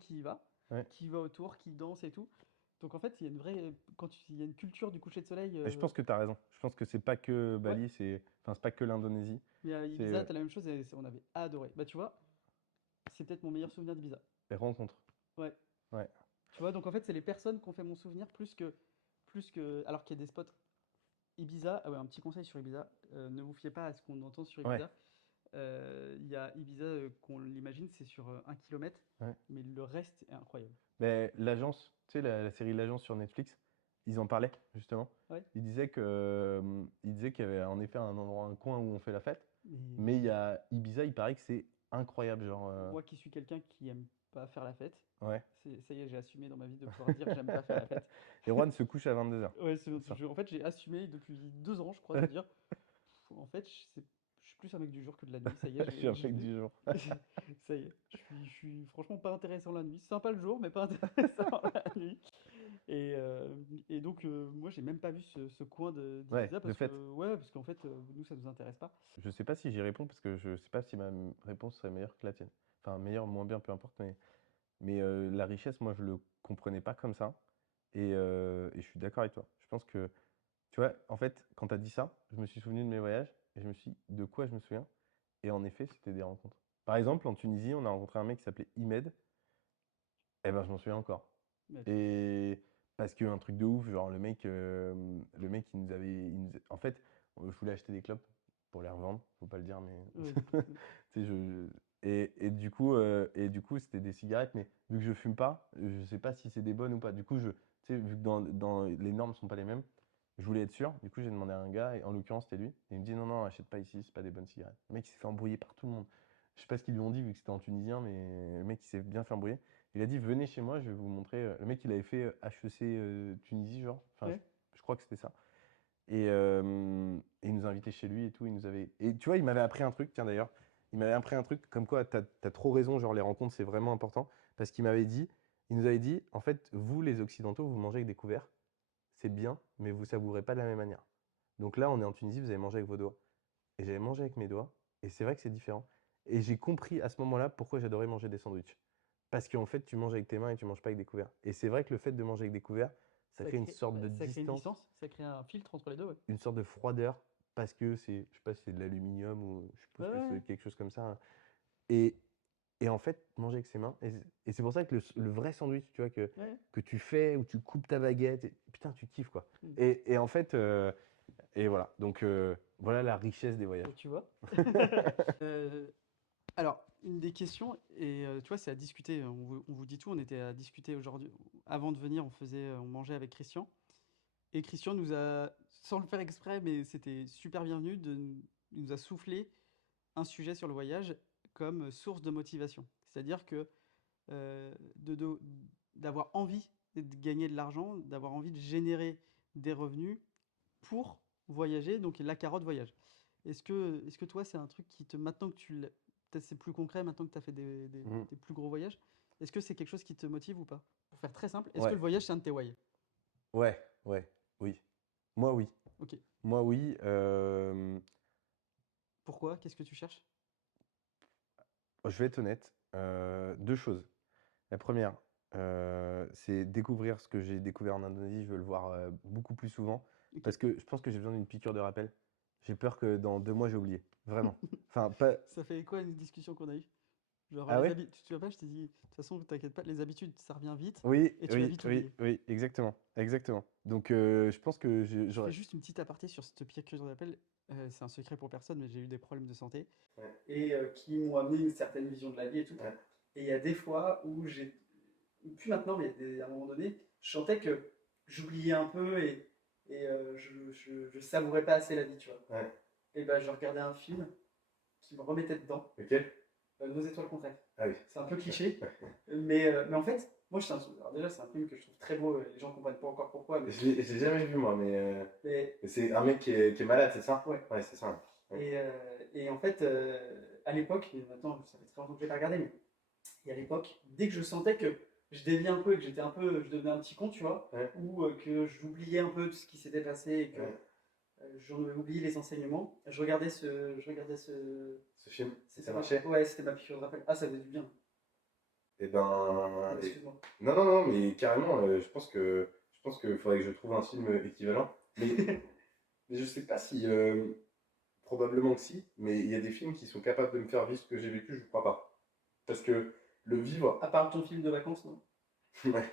Ouais. qui va autour, qui danse et tout. Donc en fait, il y a une vraie, il y a une culture du coucher de soleil. Et je pense que tu as raison. Je pense que c'est pas que Ouais, Bali, enfin, c'est pas que l'Indonésie. mais à C'est Ibiza, tu as la même chose et on avait adoré. Bah, tu vois, c'est peut-être mon meilleur souvenir d'Ibiza. les rencontres. Ouais. Ouais. Tu vois, donc en fait, c'est les personnes qui ont fait mon souvenir plus que, alors qu'il y a des spots Ibiza. Ah ouais, un petit conseil sur Ibiza, ne vous fiez pas à ce qu'on entend sur Ouais. Ibiza. Il y a Ibiza, qu'on l'imagine, c'est sur 1 kilomètre, Ouais. mais le reste est incroyable. Mais l'agence, tu sais, la série L'Agence sur Netflix, ils en parlaient justement. Ouais, Ils disaient qu'il y avait en effet un endroit, un coin où on fait la fête. Mais il y mais a Ibiza, il paraît que c'est incroyable. Genre, moi qui suis quelqu'un qui aime pas faire la fête, ouais. ça y est, j'ai assumé dans ma vie de pouvoir dire j'aime pas faire la fête. Et Juan se couche à 22h. Ouais, Ça. en fait, j'ai assumé depuis 2 ans, je crois, de dire, en fait, je suis plus un mec du jour que de la nuit. Ça y est, Je suis un mec du jour. ça y est, je suis franchement pas intéressant la nuit. Sympa le jour, mais pas intéressant la nuit. Et, euh, et donc, moi, j'ai même pas vu ce coin Ouais, d'Ibiza de parce que, fait. ouais, parce qu'en fait, nous, ça nous intéresse pas. Je sais pas si j'y réponds parce que je sais pas si ma réponse serait meilleure que la tienne. Enfin, meilleure, moins bien, peu importe. Mais la richesse, moi, je le comprenais pas comme ça. Et je suis d'accord avec toi. Je pense que, tu vois, en fait, quand tu as dit ça, je me suis souvenu de mes voyages et je me suis dit, de quoi je me souviens? Et en effet, c'était des rencontres. Par exemple, en Tunisie, on a rencontré un mec qui s'appelait Imed. Eh ben, je m'en souviens encore. Mais tu vois. Et parce qu'un truc de ouf, genre le mec, en fait, je voulais acheter des clopes pour les revendre, faut pas le dire, mais Ouais, tu sais, et du coup, c'était des cigarettes, mais vu que je fume pas, je sais pas si c'est des bonnes ou pas. Du coup, tu sais, vu que les normes sont pas les mêmes, je voulais être sûr. Du coup, j'ai demandé à un gars, et en l'occurrence, c'était lui. Et il me dit non, non, achète pas ici, c'est pas des bonnes cigarettes. Le mec, il s'est fait embrouiller par tout le monde. Je sais pas ce qu'ils lui ont dit, vu que c'était en tunisien, mais le mec, il s'est bien fait embrouiller. Il a dit, venez chez moi, je vais vous montrer. Le mec, il avait fait HEC Tunisie, genre. Enfin, ouais, je crois que c'était ça. Et il nous a invités chez lui et tout. Et tu vois, il m'avait appris un truc, tiens d'ailleurs. Il m'avait appris un truc comme quoi, t'as trop raison, genre les rencontres, c'est vraiment important. Parce il nous avait dit, en fait, vous, les Occidentaux, vous mangez avec des couverts. C'est bien, mais vous savourez pas de la même manière. Donc là, on est en Tunisie, vous avez mangé avec vos doigts. Et j'avais mangé avec mes doigts. Et c'est vrai que c'est différent. Et j'ai compris à ce moment-là pourquoi j'adorais manger des sandwichs. Parce qu'en fait, tu manges avec tes mains et tu manges pas avec des couverts. Et c'est vrai que le fait de manger avec des couverts, ça crée une sorte de ça crée une distance, distance, ça crée un filtre entre les deux, ouais. une sorte de froideur, parce que je sais pas si c'est de l'aluminium ou je Ouais, suppose que ouais, c'est quelque chose comme ça, hein. Et, et en fait, manger avec ses mains. Et c'est pour ça que le vrai sandwich, tu vois, ouais. que tu fais, où tu coupes ta baguette, putain, tu kiffes quoi. Mm. Et en fait, et voilà. Donc voilà la richesse des voyages. Bah, tu vois. Euh, alors, une des questions, et tu vois, c'est à discuter. On vous dit tout. On était à discuter aujourd'hui. Avant de venir, on mangeait avec Christian. Et Christian nous a, sans le faire exprès, mais c'était super bienvenu, il nous a soufflé un sujet sur le voyage comme source de motivation. C'est-à-dire que euh, de- de- d'avoir envie de gagner de l'argent, d'avoir envie de générer des revenus pour voyager, donc la carotte voyage. Est-ce que toi, c'est un truc qui te, maintenant que peut-être c'est plus concret, maintenant que tu as fait Mhm. des plus gros voyages, est-ce que c'est quelque chose qui te motive ou pas? Pour faire très simple, est-ce que Ouais, le voyage, c'est un de tes why? ouais, ouais, oui. Moi, oui. Ok. Moi, oui. Pourquoi? Qu'est-ce que tu cherches? Je vais être honnête. Deux choses. La première, c'est découvrir ce que j'ai découvert en Indonésie. Je veux le voir beaucoup plus souvent Ok. parce que je pense que j'ai besoin d'une piqûre de rappel. J'ai peur que dans 2 mois, j'ai oublié. Vraiment. Enfin, pas. Ça fait quoi une discussion qu'on a eue? Genre, Ah ouais? tu te souviens pas, je t'ai dit, de toute façon, t'inquiète pas, les habitudes, ça revient vite Oui, et tu vas oui, vite oui, oublier. oui, exactement, exactement. Donc, je pense que Je fais j'aurais. juste une petite aparté sur cette piqûre de rappel. C'est un secret pour personne, mais j'ai eu des problèmes de santé. Ouais. Et qui m'ont amené une certaine vision de la vie et tout. Ouais. Et il y a des fois où j'ai, plus maintenant, mais à un moment donné, je sentais que j'oubliais un peu et je savourais pas assez la vie, tu vois. Ouais. Et ben, je regardais un film qui me remettait dedans. Lequel? Nos étoiles contraires. Ah oui. C'est un peu cliché, mais en fait, moi, alors déjà, c'est un film que je trouve très beau. Les gens comprennent pas encore pourquoi, mais Je l'ai jamais vu, moi, mais mais c'est un mec qui est malade, c'est ça? ouais. Ouais, c'est ça. Ouais. Et en fait, à l'époque, mais maintenant, ça fait très longtemps que je l'ai pas regardé, mais et à l'époque, dès que je sentais que je déviais un peu et que j'étais un peu, je devenais un petit con, tu vois, Ouais. ou que j'oubliais un peu tout ce qui s'était passé et que Ouais. j'en avais oublié les enseignements, je regardais Ce film, c'était ça marchait? ouais, c'était ma piqûre de rappel. Ah, ça faisait du bien. Eh ben, Excuse-moi. non, non, non, mais carrément, je pense que faudrait que je trouve un film équivalent. Mais, mais je sais pas si, probablement que si, mais il y a des films qui sont capables de me faire vivre ce que j'ai vécu, je crois pas. Parce que le vivre, À part ton film de vacances, non? ouais.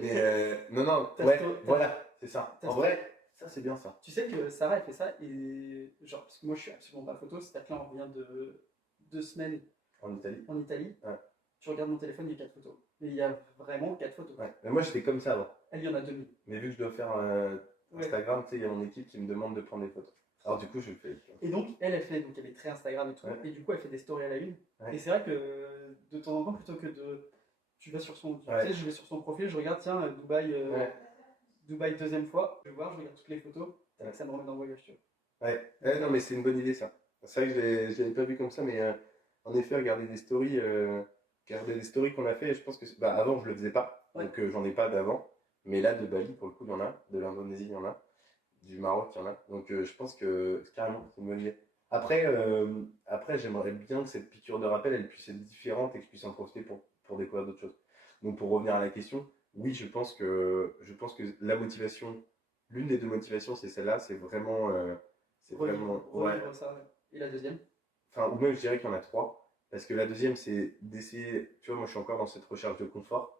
Mais non, non, T'as ouais, sto- t'as- voilà, c'est ça. t'as En sto- vrai, ça c'est bien ça. Tu sais que Sarah, elle fait ça, et genre, parce que moi, je suis absolument pas photo, c'est-à-dire que là, on revient de 2 semaines En Italie. en Italie. Ouais. Tu regardes mon téléphone, il y a 4 photos. Mais il y a vraiment 4 photos. Ouais. Mais moi j'étais comme ça avant. Elle, il y en a 2000. Mais vu que je dois faire Ouais. Instagram, tu sais, il y a mon équipe qui me demande de prendre des photos. Alors du coup, je le fais. Et donc, elle fait, donc elle est très Instagram et tout, Ouais. et du coup, elle fait des stories à la une. Ouais. Et c'est vrai que de temps en temps, plutôt que de. Tu vas sur son. Ouais. Tu sais, je vais sur son profil, je regarde, tiens, Dubaï, Ouais. Dubaï deuxième fois, je vais voir, je regarde toutes les photos, c'est là que ça me remet dans le voyage, tu vois. Ouais. Non, mais c'est une bonne idée ça. C'est vrai que je l'avais pas vu comme ça, mais en effet, regarder des stories qu'on a fait, je pense que bah, avant je le faisais pas, Ouais. donc j'en ai pas d'avant. Mais là, de Bali, pour le coup, il y en a, de l'Indonésie, il y en a, du Maroc, il y en a. Donc je pense que carrément, c'est une bonne idée. Après, j'aimerais bien que cette piqûre de rappel, elle puisse être différente et que je puisse en profiter pour découvrir d'autres choses. Donc pour revenir à la question, oui, je pense que la motivation, l'une des deux motivations, c'est celle-là, c'est vraiment, ouais. Revivre ça, ouais. Et la deuxième? Enfin, ou même je dirais qu'il y en a trois. Parce que la deuxième, c'est d'essayer, tu vois, moi je suis encore dans cette recherche de confort.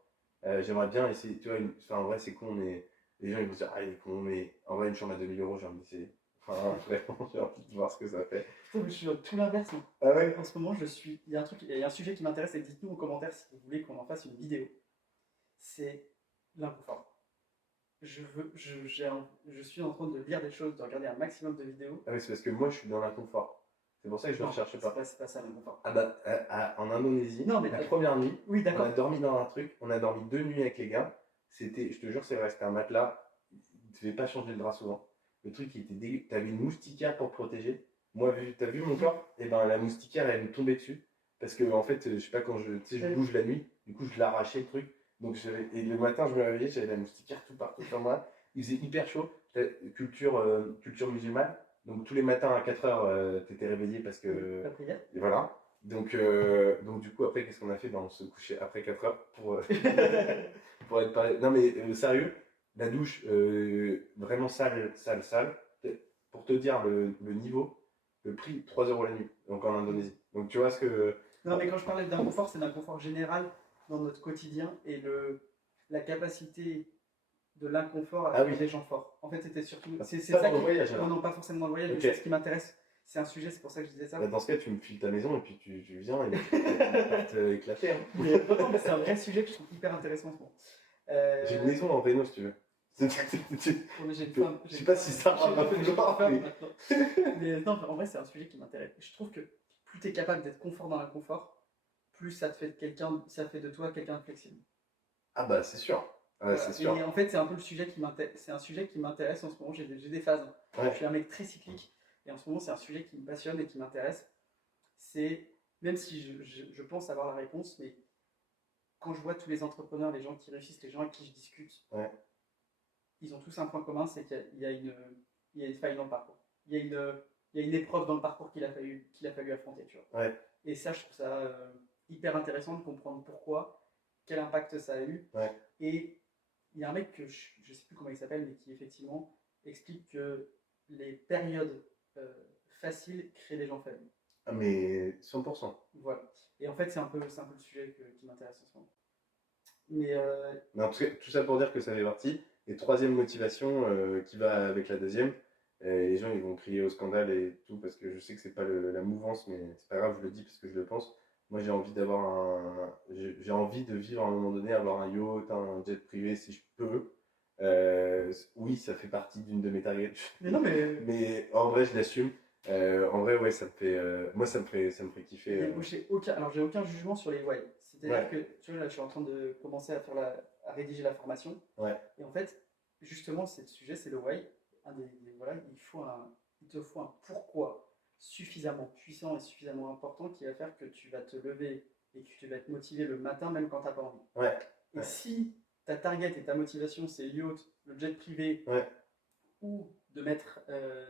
J'aimerais bien essayer, tu vois, enfin, en vrai c'est con, mais les gens ils vont se dire, ah il est con, mais en vrai une chambre à 2000 €, j'ai envie d'essayer. Enfin, vraiment, j'ai envie de voir ce que ça fait. Putain, mais je suis tout l'inverse, moi. Ah ouais? En ce moment, il y a un truc, il y a un sujet qui m'intéresse, et dites-nous en commentaire si vous voulez qu'on en fasse une vidéo. C'est l'inconfort. Je suis en train de lire des choses, de regarder un maximum de vidéos. Ah oui, c'est parce que moi je suis dans l'inconfort. C'est pour ça que je ne Non, recherche pas. c'est pas ça l'inconfort. Ah bah, en Indonésie, Non, mais la première nuit, oui, on d'accord. a dormi dans un truc, on a dormi 2 nuits avec les gars. C'était, je te jure, c'est vrai, c'était un matelas. Il ne devait pas changer le drap souvent. Le truc, il était dégueu. T'avais une moustiquaire pour te protéger. Moi, t'as vu mon corps? Et ben, la moustiquaire, elle me tombait dessus. Parce que, en fait, je sais pas, quand tu sais, je bouge la nuit, du coup, je l'arrachais le truc. Donc, et le matin, je me réveillais, j'avais la moustiquaire tout partout sur moi. Il faisait hyper chaud. Culture musulmane. Donc, tous les matins à 4 h, t'étais réveillé parce que. La prière. Et voilà. Donc, du coup, après, qu'est-ce qu'on a fait? Ben, on se couchait après 4 h pour être pareil. Non, mais sérieux, la douche, vraiment sale, sale, sale. Pour te dire le niveau, le prix, 3 € la nuit, donc en Indonésie. Donc, tu vois ce que. Non, mais quand je parlais d'inconfort, c'est l'inconfort général dans notre quotidien et la capacité de l'inconfort à faire des gens forts. En fait, c'était surtout. C'est Pas ça dans le voyage, non, alors. non, pas forcément dans le voyage, Ok. mais c'est ce qui m'intéresse. C'est un sujet, c'est pour ça que je disais ça. Bah, dans ce cas, tu me files ta maison et puis tu viens et tu vas te éclater. Hein. Mais non, mais c'est un vrai sujet que je trouve hyper intéressant en ce moment. J'ai une maison en réno, si tu veux. Ouais, mais j'ai une femme. Je sais pas si ça J'ai va une vouloir, femme mais- maintenant. Mais non, en vrai, c'est un sujet qui m'intéresse. Je trouve que plus tu es capable d'être confort dans l'inconfort, plus ça te fait ça fait de toi quelqu'un de flexible. Ah bah c'est sûr. Ouais, c'est sûr. Et en fait, c'est un peu le sujet qui m'intéresse. C'est un sujet qui m'intéresse en ce moment. J'ai des phases. Ouais. Je suis un mec très cyclique. Et en ce moment, c'est un sujet qui me passionne et qui m'intéresse. C'est, même si je pense avoir la réponse, mais quand je vois tous les entrepreneurs, les gens qui réussissent, les gens avec qui je discute, Ouais. ils ont tous un point commun, c'est qu'il y a une faille dans le parcours. Il y a une épreuve dans le parcours qu'il a fallu affronter, tu vois. Ouais. Et ça, je trouve ça hyper intéressant de comprendre pourquoi, quel impact ça a eu. Ouais. Et il y a un mec que je ne sais plus comment il s'appelle, mais qui effectivement explique que les périodes faciles créent des gens faibles. Ah, mais 100%. Voilà. Et en fait, c'est un peu le sujet qui m'intéresse en ce moment. Mais Non, parce que, tout ça pour dire que ça fait partie. Et troisième motivation qui va avec la deuxième, les gens ils vont crier au scandale et tout, parce que je sais que c'est pas la mouvance, mais c'est pas grave, je le dis parce que je le pense. Moi j'ai envie j'ai envie de vivre à un moment donné, avoir un yacht, un jet privé si je peux. Oui, ça fait partie d'une de mes targets. mais non, mais Mais en vrai, je l'assume. En vrai, ouais, ça me fait, moi ça me ferait kiffer. moi, j'ai aucun jugement sur les why. C'est-à-dire Ouais. que tu vois, là, je suis en train de commencer à rédiger la formation. Ouais. Et en fait, justement, c'est le sujet, c'est le why. Voilà, il te faut un pourquoi suffisamment puissant et suffisamment important qui va faire que tu vas te lever et que tu vas être motivé le matin, même quand tu n'as pas envie. Ouais. Et Ouais. si ta target et ta motivation, c'est le yacht, le jet privé, Ouais. ou de mettre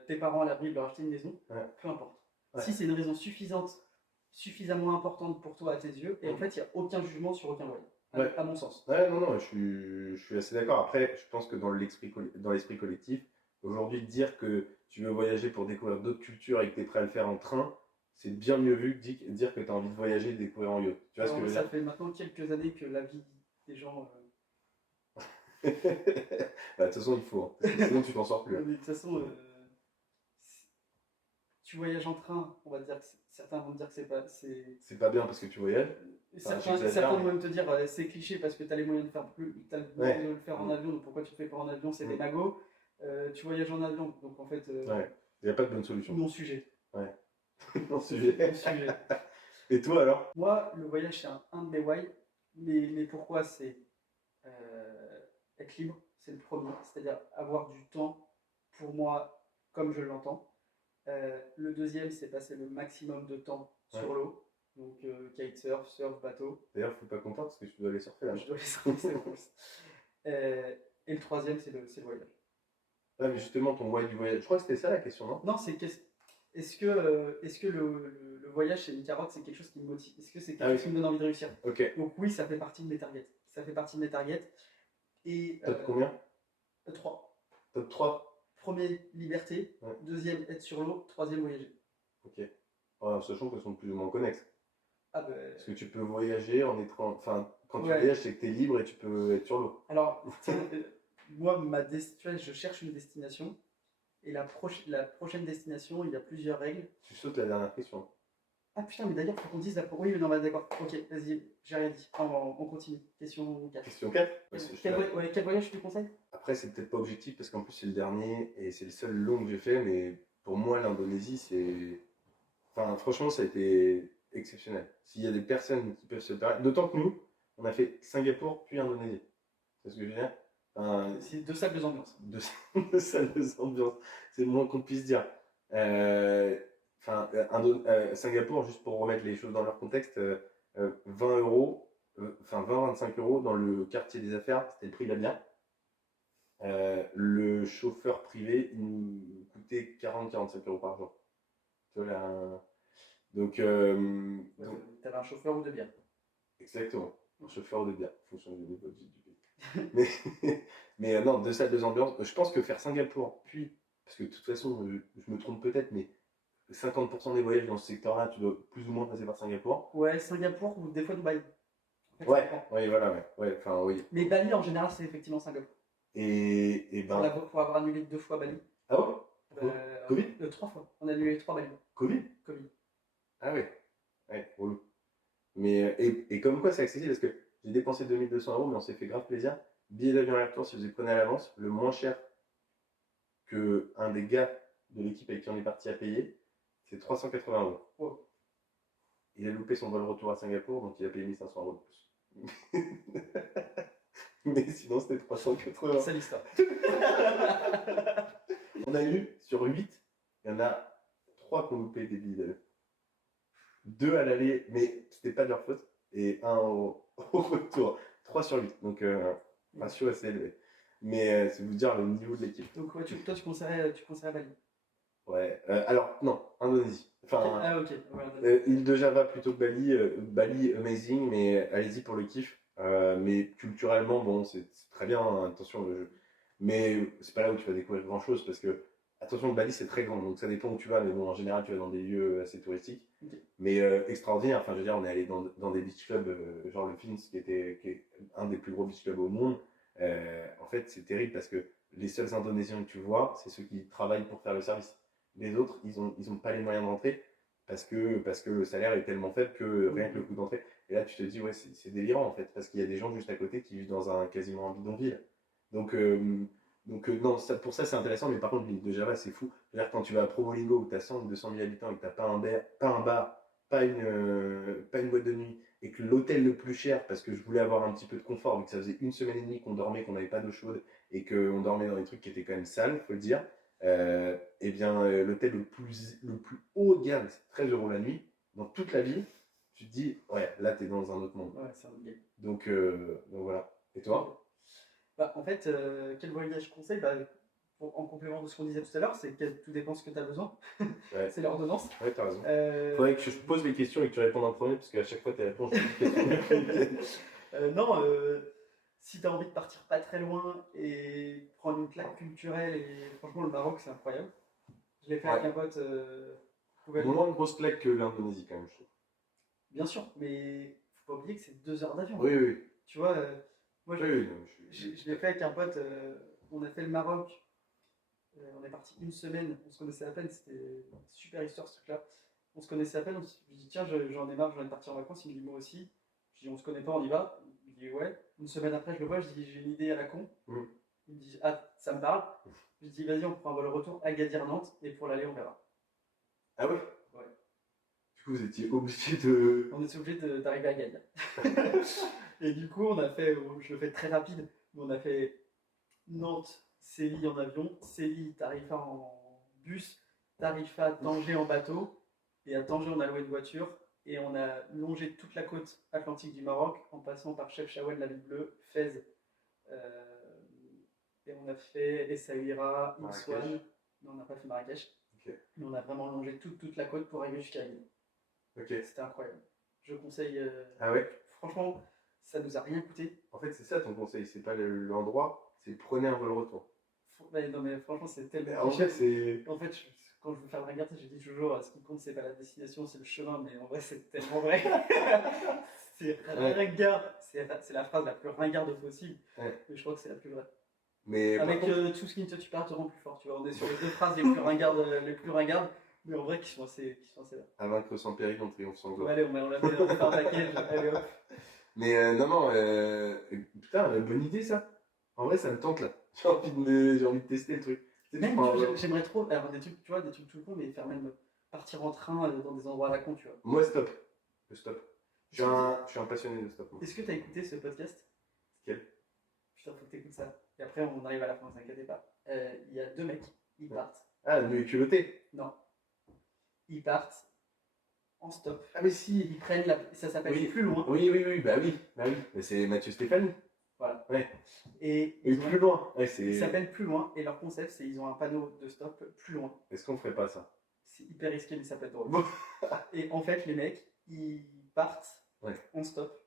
tes parents à l'abri, de leur acheter une maison, Ouais. peu importe. Ouais. Si c'est une raison suffisamment importante pour toi à tes yeux, et en fait, il n'y a aucun jugement sur aucun why, Ouais. à mon sens. Ouais, non, non, je suis assez d'accord. Après, je pense que dans l'esprit collectif, aujourd'hui, dire que tu veux voyager pour découvrir d'autres cultures et que tu es prêt à le faire en train, c'est bien mieux vu que dire que tu as envie de voyager et de découvrir en yacht. Tu vois ce que je veux Ça dire? fait maintenant quelques années que la vie des gens. Bah, de toute façon, il faut, hein, parce que sinon tu t'en sors plus. Mais de toute façon, tu voyages en train, on va dire que certains vont te dire que c'est pas. C'est pas bien parce que tu voyages. Certains vont même te dire c'est cliché parce que tu as les moyens de faire t'as les moyens de le faire en avion, donc pourquoi tu le fais pas en avion, c'est des magots. Tu voyages en avion, donc en fait. Ouais, il n'y a pas de bonne solution. Non sujet. Ouais. Non sujet. Non sujet. Et toi alors? Moi, le voyage, c'est un de mes why, mais pourquoi c'est être libre, c'est le premier, c'est-à-dire avoir du temps pour moi comme je l'entends. Le deuxième, c'est passer le maximum de temps sur l'eau, donc kitesurf, surf, bateau. D'ailleurs, faut pas content parce que tu dois aller surfer là. Je dois les surfer, et le troisième, c'est le voyage. Ah, mais justement, ton why du voyage, je crois que c'était ça la question, non? Non, c'est est-ce que le voyage, c'est une carotte, c'est quelque chose qui me motive? Est-ce que c'est quelque chose qui me donne envie de réussir? Ok. Donc oui, ça fait partie de mes targets. Ça fait partie de mes targets. Et, Top combien? 3. Top 3. Premier, liberté. Ouais. Deuxième, être sur l'eau. Troisième, voyager. Ok. Alors, sachant qu'elles sont plus ou moins connexes. Ah ben... Parce que tu peux voyager en étant. Enfin, quand tu voyages, c'est que tu es libre et tu peux être sur l'eau. Alors, moi, je cherche une destination. Et la prochaine destination, il y a plusieurs règles. Tu sautes la dernière question. Ah putain, mais d'ailleurs, faut qu'on dise la. Oui, mais non, bah, d'accord. Ok, vas-y, j'ai rien dit. On continue. Question 4. Question 4. Quel voyage tu conseilles? Après, c'est peut-être pas objectif parce qu'en plus, c'est le dernier et c'est le seul long que j'ai fait. Mais pour moi, l'Indonésie, c'est. Enfin, franchement, ça a été exceptionnel. S'il y a des personnes qui peuvent se permettre. D'autant que nous, on a fait Singapour puis Indonésie. C'est ce que je veux dire? C'est 2 salles, 2 ambiances. 2 salles, 2 ambiances. C'est le moins qu'on puisse dire. Singapour, juste pour remettre les choses dans leur contexte, 20 euros, 20-25 euros dans le quartier des affaires, c'était le prix de la bière. Le chauffeur privé, il nous coûtait 40-45 euros par jour. Donc, t'avais un chauffeur ou 2 bières. Exactement, un chauffeur de bière, en fonction du niveau du pays. mais non, 2 salles, 2 ambiances. Je pense que faire Singapour, puis, parce que de toute façon, je me trompe peut-être, mais 50% des voyages dans ce secteur-là, tu dois plus ou moins passer par Singapour. Ouais, Singapour ou des fois Dubaï. En fait, oui, voilà, ouais. Enfin, oui. Mais Bali, en général, c'est effectivement Singapour. Et ben. Pour avoir annulé 2 fois Bali. Ah ouais? Covid? 3 fois. On a annulé 3 Bali. Covid? Ah ouais. Ouais, relou. Mais, et comme quoi c'est accessible, parce que j'ai dépensé 2200 euros, mais on s'est fait grave plaisir. Billet d'avion aller-retour, si vous les prenez à l'avance, le moins cher que un des gars de l'équipe avec qui on est parti à payer, c'est 380 euros. Oh. Il a loupé son vol retour à Singapour, donc il a payé 1500 euros de plus. Mais sinon, c'était 380. C'est l'histoire. On a eu, sur 8, il y en a 3 qui ont loupé des billets d'avion. 2 à l'aller, mais c'était pas de leur faute, et 1 au retour. 3 sur 8, donc ratio assez élevé. Mais c'est vous dire le niveau de l'équipe. Donc ouais, toi tu conseillerais Bali. Ouais, alors non, Indonésie. Enfin, Ah ok. Ouais, île de Java plutôt que Bali. Bali, amazing, mais allez-y pour le kiff. Mais culturellement, bon, c'est très bien, hein, attention. Mais c'est pas là où tu vas découvrir grand-chose parce que, attention, Bali c'est très grand, donc ça dépend où tu vas. Mais bon, en général, tu vas dans des lieux assez touristiques. Ok. Mais extraordinaire. Enfin, je veux dire, on est allé dans des beach clubs, genre le Fins, qui est un des plus gros beach clubs au monde. En fait, c'est terrible parce que les seuls Indonésiens que tu vois, c'est ceux qui travaillent pour faire le service. Les autres, ils ont pas les moyens de rentrer parce que le salaire est tellement faible que rien que le coût d'entrée. Et là, tu te dis, ouais, c'est délirant en fait, parce qu'il y a des gens juste à côté qui vivent dans quasiment un bidonville. Donc, non, pour ça, c'est intéressant, mais par contre, l'île de Java, c'est fou. C'est-à-dire que quand tu vas à Probolinggo où tu as 100 ou 200 000 habitants et que tu n'as pas un bar, pas une boîte de nuit, et que l'hôtel le plus cher, parce que je voulais avoir un petit peu de confort, vu que ça faisait 1 semaine et demie qu'on dormait, qu'on n'avait pas d'eau chaude, et qu'on dormait dans des trucs qui étaient quand même sales, faut le dire. Eh bien, l'hôtel le plus haut de gamme, c'est 13 € la nuit. Dans toute la ville, tu te dis, ouais, là, t'es dans un autre monde. Ouais, c'est un autre game. Donc voilà. Et toi? Bah, en fait, quel voyage je conseille en complément de ce qu'on disait tout à l'heure, c'est que tout dépend ce que tu as besoin. Ouais. C'est l'ordonnance. Ouais, t'as raison. Faudrait que je pose les questions et que tu répondes en premier, parce qu'à chaque fois, tes réponses, je pose des questions. Non, si tu as envie de partir pas très loin et prendre une claque culturelle, et franchement, le Maroc, c'est incroyable. Je l'ai fait avec un pote. Moins de grosse claque que l'Indonésie, quand même, je trouve. Bien sûr, mais faut pas oublier que c'est 2 heures d'avion. Oui, oui. Tu vois, moi, je Oui, l'ai fait avec un pote. On a fait le Maroc. On est parti une semaine. On se connaissait à peine. C'était une super histoire, ce truc-là. On se connaissait à peine. Je lui dis, tiens, j'en ai marre, j'ai envie de partir en vacances. Il me dit, moi aussi. Je dis, on se connaît pas, on y va. Il me dit, ouais. Une semaine après, je le vois. Je dis, j'ai une idée à la con. Il me dit, ah, ça me parle. Je dis, vas-y, on prend un vol retour Agadir-Nantes. Et pour l'aller, on verra. Ah ouais? Ouais. Du coup, vous étiez obligé de. On était obligé d'arriver à Agadir. Et du coup, on a fait, je le fais très rapide, mais on a fait Nantes, Séville en avion, Séville, Tarifa en bus, Tarifa, Tanger en bateau. Et à Tanger, on a loué une voiture et on a longé toute la côte atlantique du Maroc en passant par Chefchaouen, la Ville Bleue, Fès. Et on a fait Essaouira, Imsouane. Non, on n'a pas fait Marrakech. Okay. Mais on a vraiment longé toute la côte pour arriver jusqu'à Agadir. Okay. C'était incroyable. Je conseille. Ah ouais? Franchement, ça nous a rien coûté. En fait, c'est ça ton conseil, c'est pas l'endroit, c'est prenez un vol retour. Non, mais franchement, c'est tellement. En fait, quand je veux faire le ringard, je dis toujours ce qui compte, c'est pas la destination, c'est le chemin, mais en vrai, c'est tellement vrai. C'est ringard, c'est la phrase la plus ringarde possible, mais je crois que c'est la plus vraie. Mais avec tout ce qui ne tue pas te rend plus fort, tu vois. On est sur les 2 phrases les plus ringardes, mais en vrai qui sont assez bien. À vaincre sans péril, on triomphe sans gloire. Allez, on l'a fait dans un package, allez hop. Mais non, putain, bonne idée ça. En vrai, ça me tente là. J'ai envie de tester le truc. Même, j'aimerais trop avoir des trucs, tu vois, des trucs tout con, mais faire même partir en train dans des endroits à la con, tu vois. Moi, stop. Le stop. Je suis un passionné de stop. Est-ce que tu as écouté ce podcast? Quel? Putain, faut que tu écoutes ça. Et après, on arrive à la fin, ne t'inquiète pas. Il y a 2 mecs, ils partent. Ah, nous culottés? Non. Ils partent en stop. Ah, mais si. Ils prennent ça s'appelle Plus loin. Oui, bah oui. Mais c'est Mathieu Stéphanie. Voilà. Ouais. Et plus loin. Ouais, ils s'appellent Plus loin et leur concept, c'est ils ont un panneau de stop plus loin. Est-ce qu'on ferait pas ça? C'est hyper risqué, mais ça peut être drôle. Et en fait, les mecs, ils partent en stop.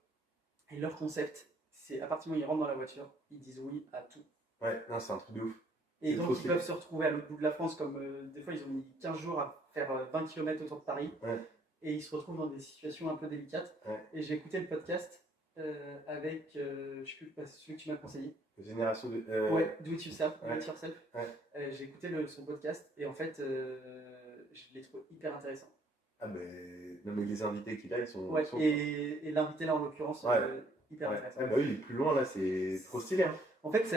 Et leur concept, c'est à partir du moment où ils rentrent dans la voiture, ils disent oui à tout. Ouais, non, c'est un truc de ouf. Et donc, ils peuvent se retrouver à l'autre bout de la France, comme des fois, ils ont mis 15 jours à faire 20 km autour de Paris. Ouais. Et ils se retrouvent dans des situations un peu délicates. Ouais. Et j'ai écouté le podcast avec, je sais plus, celui que tu m'as conseillé. Génération de. Ouais, Do It Yourself. Ouais. J'ai écouté son podcast et en fait, je l'ai trouvé hyper intéressant. Ah, mais les invités qu'il a, ils sont. Ouais, et l'invité là en l'occurrence, hyper intéressant. Ah, bah oui, il est plus loin là, c'est trop stylé. Hein. En fait,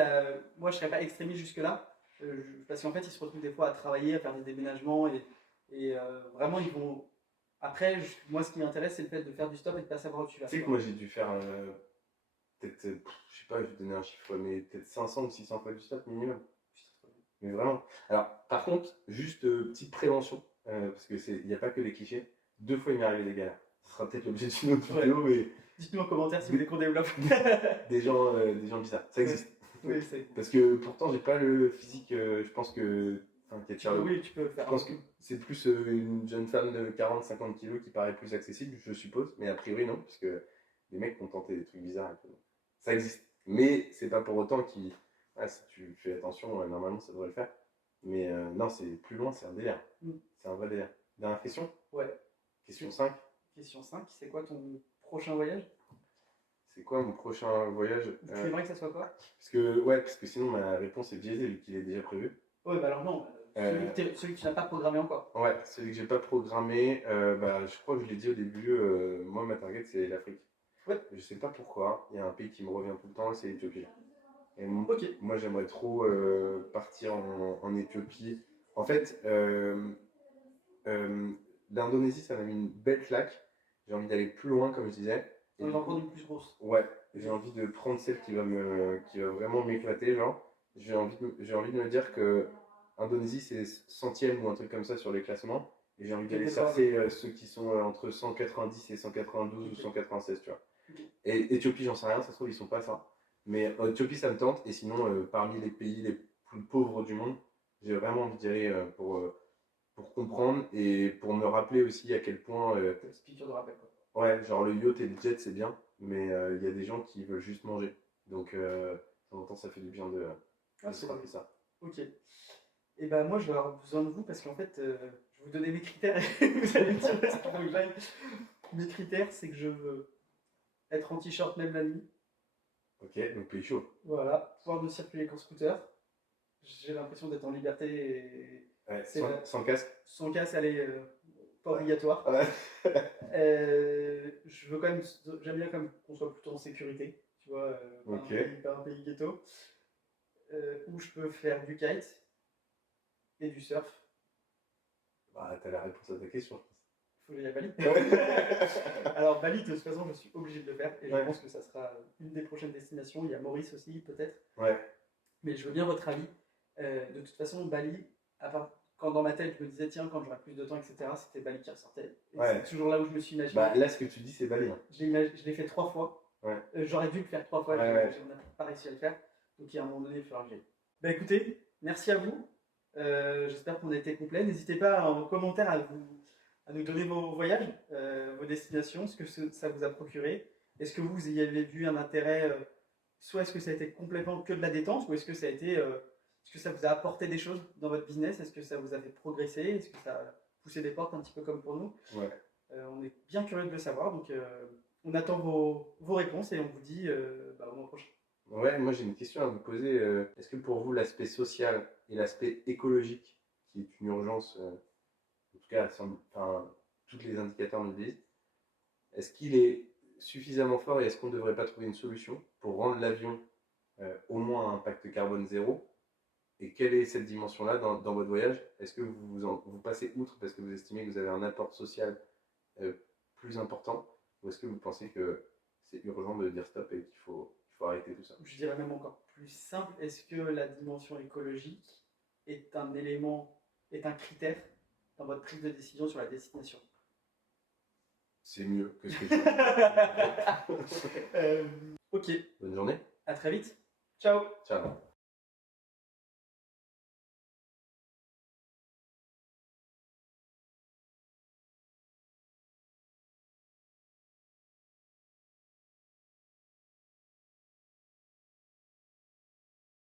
moi je serais pas extrémiste jusque-là, parce qu'en fait, ils se retrouvent des fois à travailler, à faire des déménagements et vraiment, ils vont. Après, moi, ce qui m'intéresse, c'est le fait de faire du stop et de pas savoir où tu vas. Tu sais que moi, j'ai dû faire peut-être, je sais pas, je vais te donner un chiffre, mais peut-être 500 ou 600 fois du stop minimum. Mais vraiment. Alors, par contre, juste petite prévention, parce que il n'y a pas que des clichés. 2 fois, il m'est arrivé des galères. Ce sera peut-être l'objet d'une autre vidéo, mais Dites-nous en commentaire si vous voulez qu'on développe. des gens bizarres. Ça existe. Oui, c'est. Parce que pourtant, j'ai pas le physique, je pense que. Enfin, Oui, tu peux le faire. Je pense que c'est plus une jeune femme de 40-50 kilos qui paraît plus accessible, je suppose. Mais a priori, non, puisque les mecs ont tenté des trucs bizarres et tout. Ça existe. Mais c'est pas pour autant si tu fais attention, normalement, ça devrait le faire. Mais non, c'est plus loin, c'est un délire. C'est un vrai délire. Dernière question? Ouais. Question 5. Question 5, c'est quoi ton prochain voyage? C'est quoi mon prochain voyage? Tu aimerais que ça soit quoi? Parce que sinon ma réponse est biaisée vu qu'il est déjà prévu. Ouais, bah alors non, celui que tu n'as pas programmé encore. Ouais, celui que j'ai pas programmé, je crois que je l'ai dit au début, moi ma target c'est l'Afrique. Ouais. Je sais pas pourquoi, il y a un pays qui me revient tout le temps, c'est l'Éthiopie. Et Ok. moi j'aimerais trop partir en Éthiopie. En fait, l'Indonésie ça m'a mis une belle claque. J'ai envie d'aller plus loin comme je disais. Et en prendre une plus grosse. Ouais, j'ai envie de prendre celle qui va vraiment m'éclater, genre. J'ai envie de me dire que Indonésie c'est 100e ou un truc comme ça sur les classements. Et j'ai envie d'aller chercher ceux qui sont entre 190 et 192 ou 196, tu vois. Et Éthiopie, j'en sais rien, ça se trouve, ils sont pas ça. Mais Éthiopie, ça me tente. Et sinon, parmi les pays les plus pauvres du monde, j'ai vraiment envie d'y aller pour comprendre et pour me rappeler aussi à quel point. Petite piqûre de rappel, quoi. Ouais, genre le yacht et le jet, c'est bien, mais il y a des gens qui veulent juste manger. Donc, de temps en temps, ça fait du bien de se rappeler ça. Ok. Et ben moi, je vais avoir besoin de vous parce qu'en fait, je vais vous donner mes critères et vous allez me dire ce qu'il faut que j'aille. Mes critères, c'est que je veux être en t-shirt même la nuit. Ok, donc pays chaud. Voilà, pouvoir me circuler qu'en scooter. J'ai l'impression d'être en liberté et Ouais, sans casque. sans casque, allez, pas obligatoire. Ouais. Je veux quand même, j'aime bien quand même qu'on soit plutôt en sécurité, tu vois, pas un pays ghetto, où je peux faire du kite et du surf. Bah, t'as la réponse à ta question. Faut que j'aille à Bali. Alors Bali, de toute façon, je suis obligé de le faire et je pense que ça sera une des prochaines destinations. Il y a Maurice aussi, peut-être. Ouais. Mais je veux bien votre avis. De toute façon, Bali, à part quand dans ma tête je me disais tiens quand j'aurai plus de temps etc, c'était Bali qui ressortait. Et c'est toujours là où je me suis imaginé. Bah là ce que tu dis c'est Bali. Hein. Je l'ai fait 3 fois. Ouais. J'aurais dû le faire 3 fois, je n'ai pas réussi à le faire. Donc à un moment donné il va falloir que j'aille. Bah écoutez, merci à vous. J'espère qu'on a été complet. N'hésitez pas en commentaire à nous donner vos voyages, vos destinations, ce que ça vous a procuré. Est-ce que vous y avez vu un intérêt, soit est-ce que ça a été complètement que de la détente, ou est-ce que ça a été est-ce que ça vous a apporté des choses dans votre business? Est-ce que ça vous a fait progresser? Est-ce que ça a poussé des portes un petit peu comme pour nous? Ouais. On est bien curieux de le savoir, donc on attend vos réponses et on vous dit au mois prochain. Ouais, moi j'ai une question à vous poser. Est-ce que pour vous l'aspect social et l'aspect écologique, qui est une urgence, en tout cas, tous les indicateurs nous disent, est-ce qu'il est suffisamment fort et est-ce qu'on ne devrait pas trouver une solution pour rendre l'avion au moins à impact carbone zéro? Et quelle est cette dimension-là dans votre voyage? Est-ce que vous passez outre parce que vous estimez que vous avez un apport social plus important? Ou est-ce que vous pensez que c'est urgent de dire stop et qu'il faut arrêter tout ça? Je dirais même encore plus simple, est-ce que la dimension écologique est un élément, est un critère dans votre prise de décision sur la destination? C'est mieux que ce que je Ok. Bonne journée. À très vite. Ciao. Ciao.